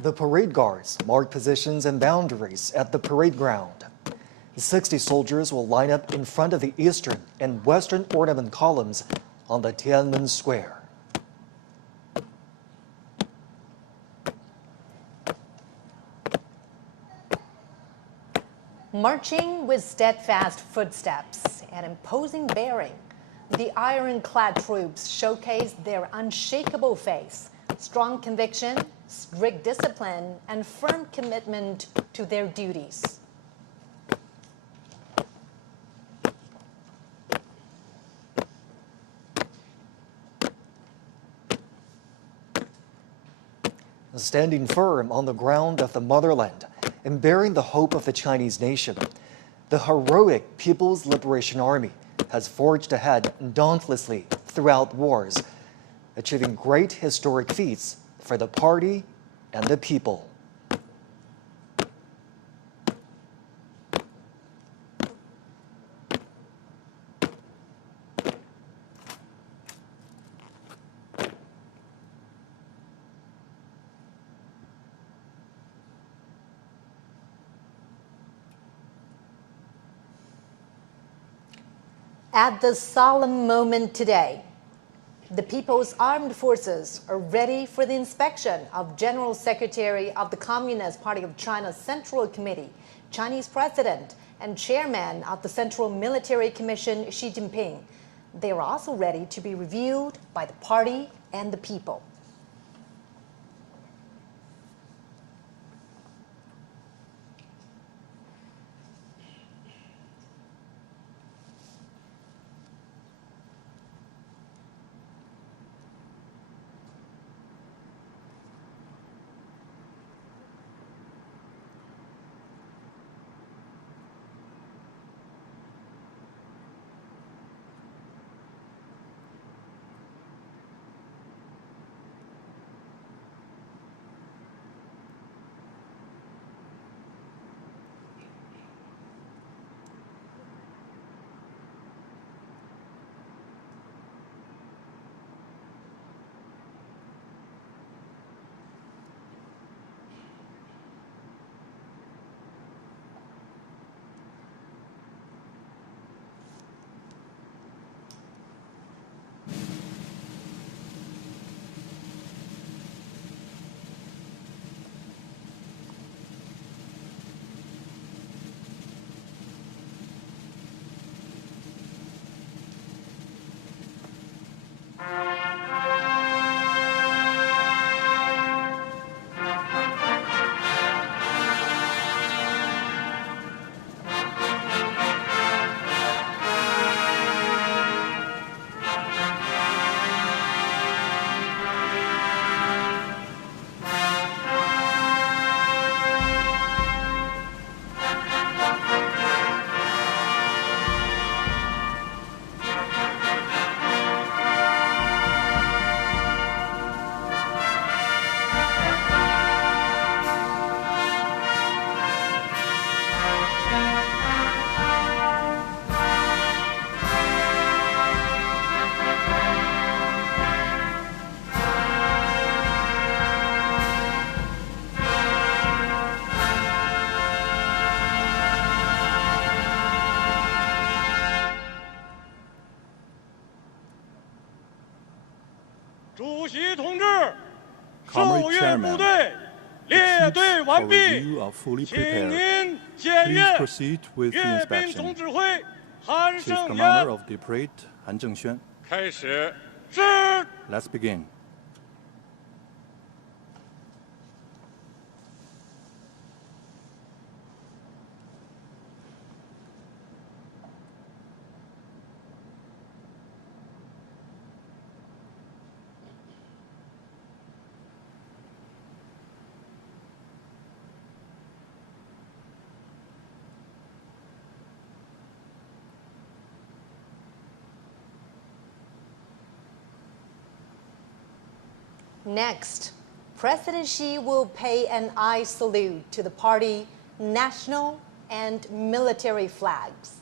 The parade guards mark positions and boundaries at the parade ground. 60 soldiers will line up in front of the eastern and western ornament columns on the Tiananmen Square. Marching with steadfast footsteps and imposing bearing, the ironclad troops showcase their unshakable faith, strong conviction, strict discipline, and firm commitment to their duties. Standing firm on the ground of the motherland and bearing the hope of the Chinese nation, the heroic People's Liberation Army has forged ahead dauntlessly throughout wars, achieving great historic feats for the party and the people. At this solemn moment today, the People's Armed Forces are ready for the inspection of General Secretary of the Communist Party of China's Central Committee, Chinese President, and Chairman of the Central Military Commission, Xi Jinping. They are also ready to be reviewed by the party and the people. Comrade Chairman, the troops for review are fully prepared. Please proceed with the inspection. Chief Commander of the Parade, Han Zhengxuan. Let's begin. Next, President Xi will pay an eye salute to the party national and military flags.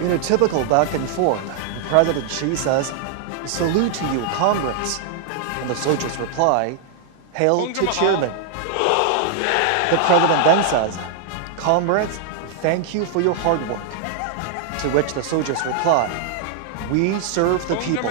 In a typical back and forth, President Xi says, "Salute to you, comrades." And the soldiers reply, "Hail to Chairman." The president then says, "Comrades, thank you for your hard work." To which the soldiers reply, "We serve the people."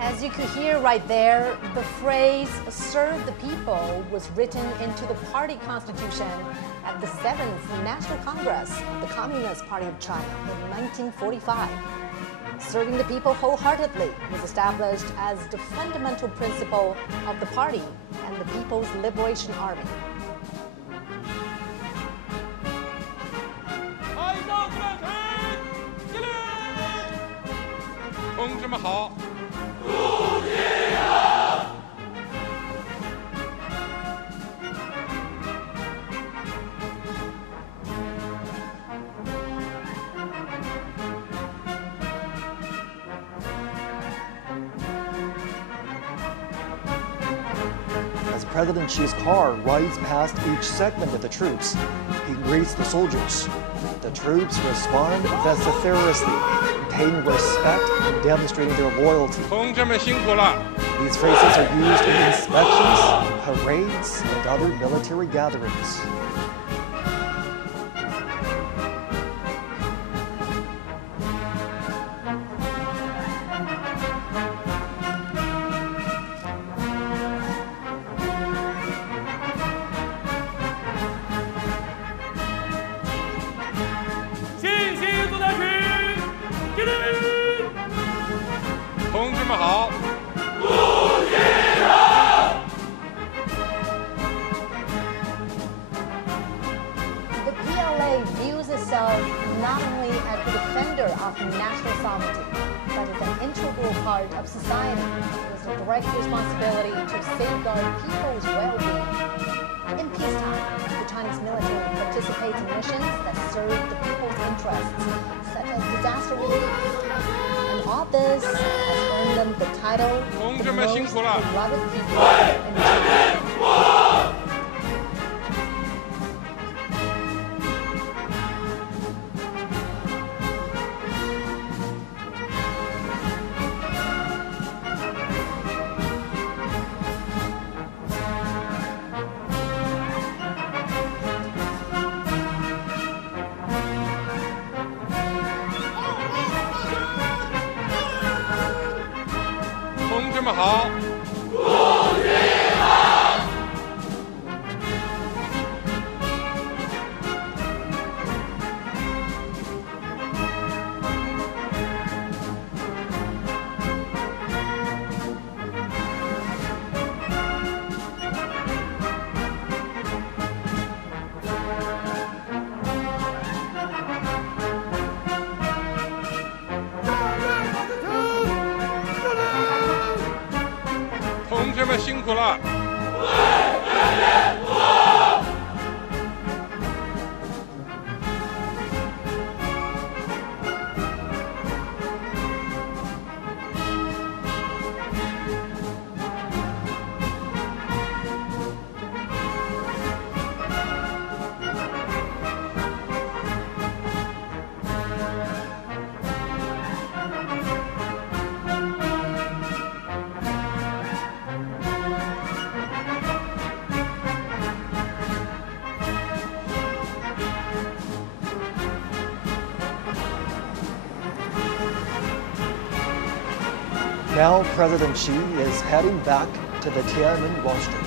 As you could hear right there, the phrase "serve the people" was written into the party constitution at the 7th National Congress of the Communist Party of China in 1945. Serving the people wholeheartedly was established as the fundamental principle of the party and the People's Liberation Army. President Xi's car rides past each segment of the troops, he greets the soldiers. The troops respond vociferously, paying respect and demonstrating their loyalty. 同志们辛苦了。 These phrases are used in inspections, parades, and other military gatherings. The PLA views itself not only as the defender of national sovereignty, but as an integral part of society with a direct responsibility to safeguard people's well-being. In peacetime, the Chinese military participates in missions that serve the people's interests, such as disaster relief. And all this has earned them the title the most beloved people in China. Now President Xi is heading back to the Tiananmen Wall Street.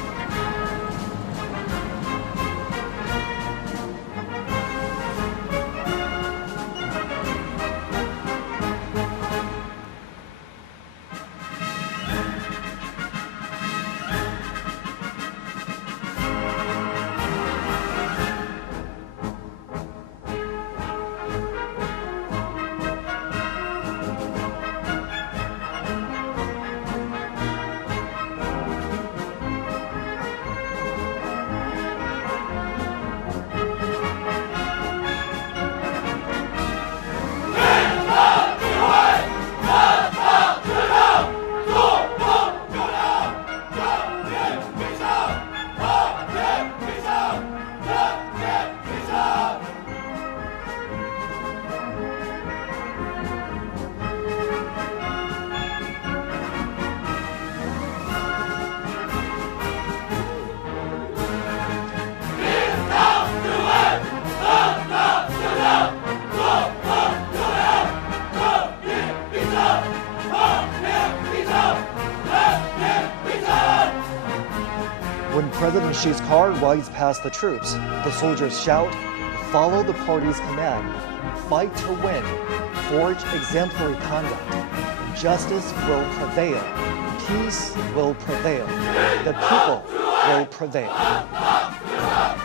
When President Xi's car rides past the troops, the soldiers shout, "Follow the party's command, fight to win, forge exemplary conduct. Justice will prevail, peace will prevail, the people will prevail." Yeah!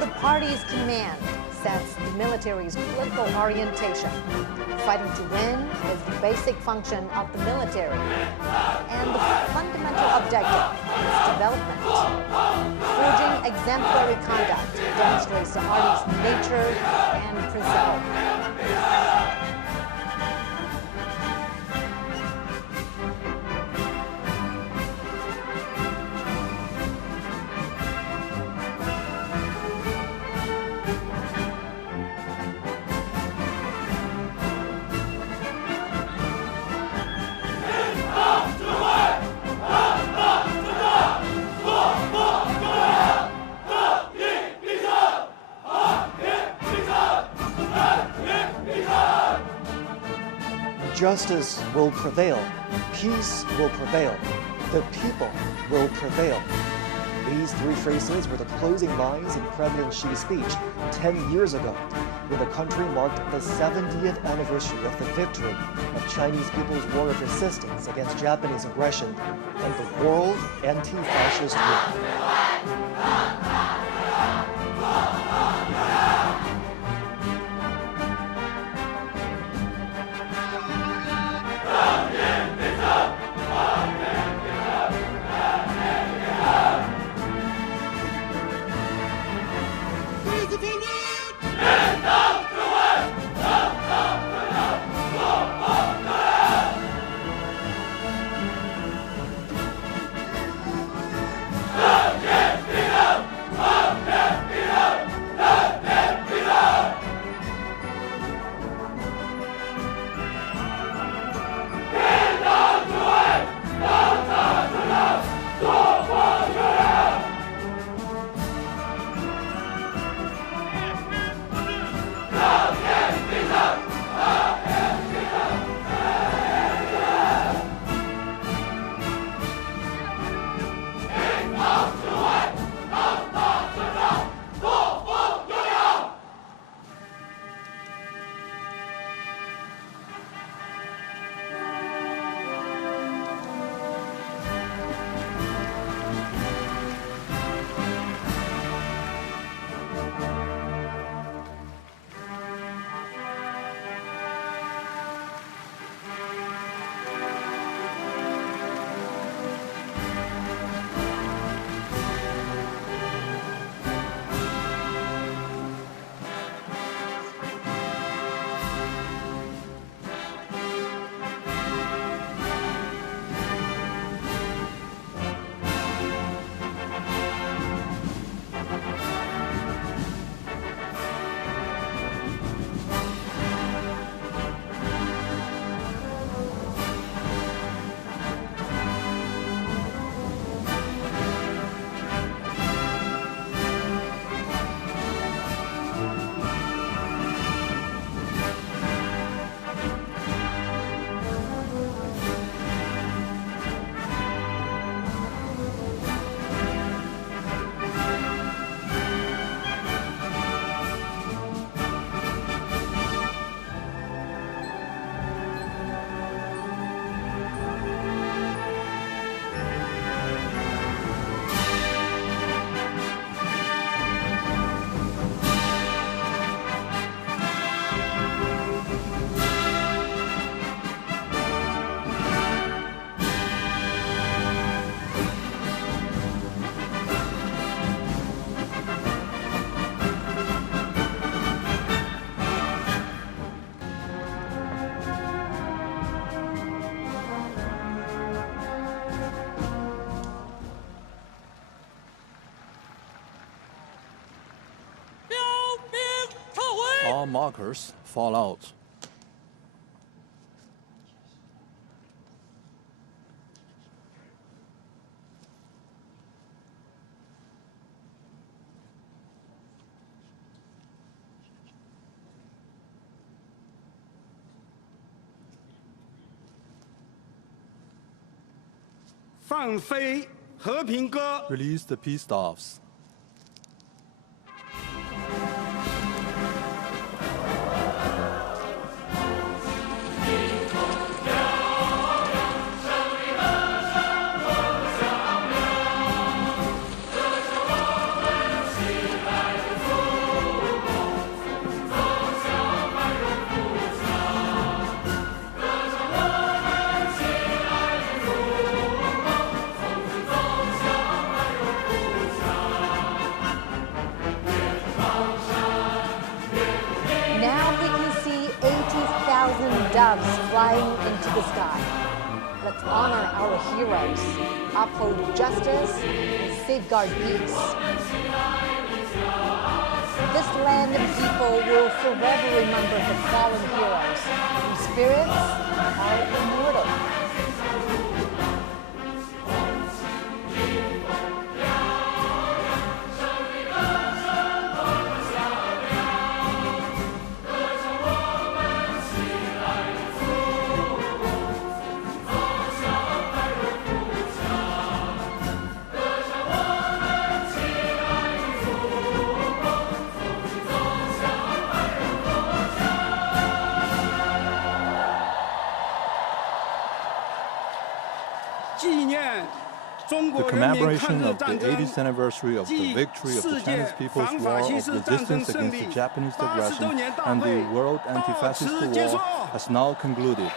the party's command sets the military's political orientation. Fighting to win is the basic function of the military, and the fundamental objective is development. Forging exemplary conduct demonstrates the Army's nature and resolve. Justice will prevail. Peace will prevail. The people will prevail. These three phrases were the closing lines in President Xi's speech 10 years ago, when the country marked the 70th anniversary of the victory of Chinese People's War of Resistance against Japanese aggression and the World Anti-Fascist War. All markers fall out. Release the peace staffs. doves flying into the sky. Let's honor our heroes, uphold justice, and safeguard peace. This land and people will forever remember the fallen heroes whose spirits are immortal. The commemoration of the 80th anniversary of the victory of the Chinese People's War of Resistance against the Japanese aggression and the World Anti-Fascist War has now concluded.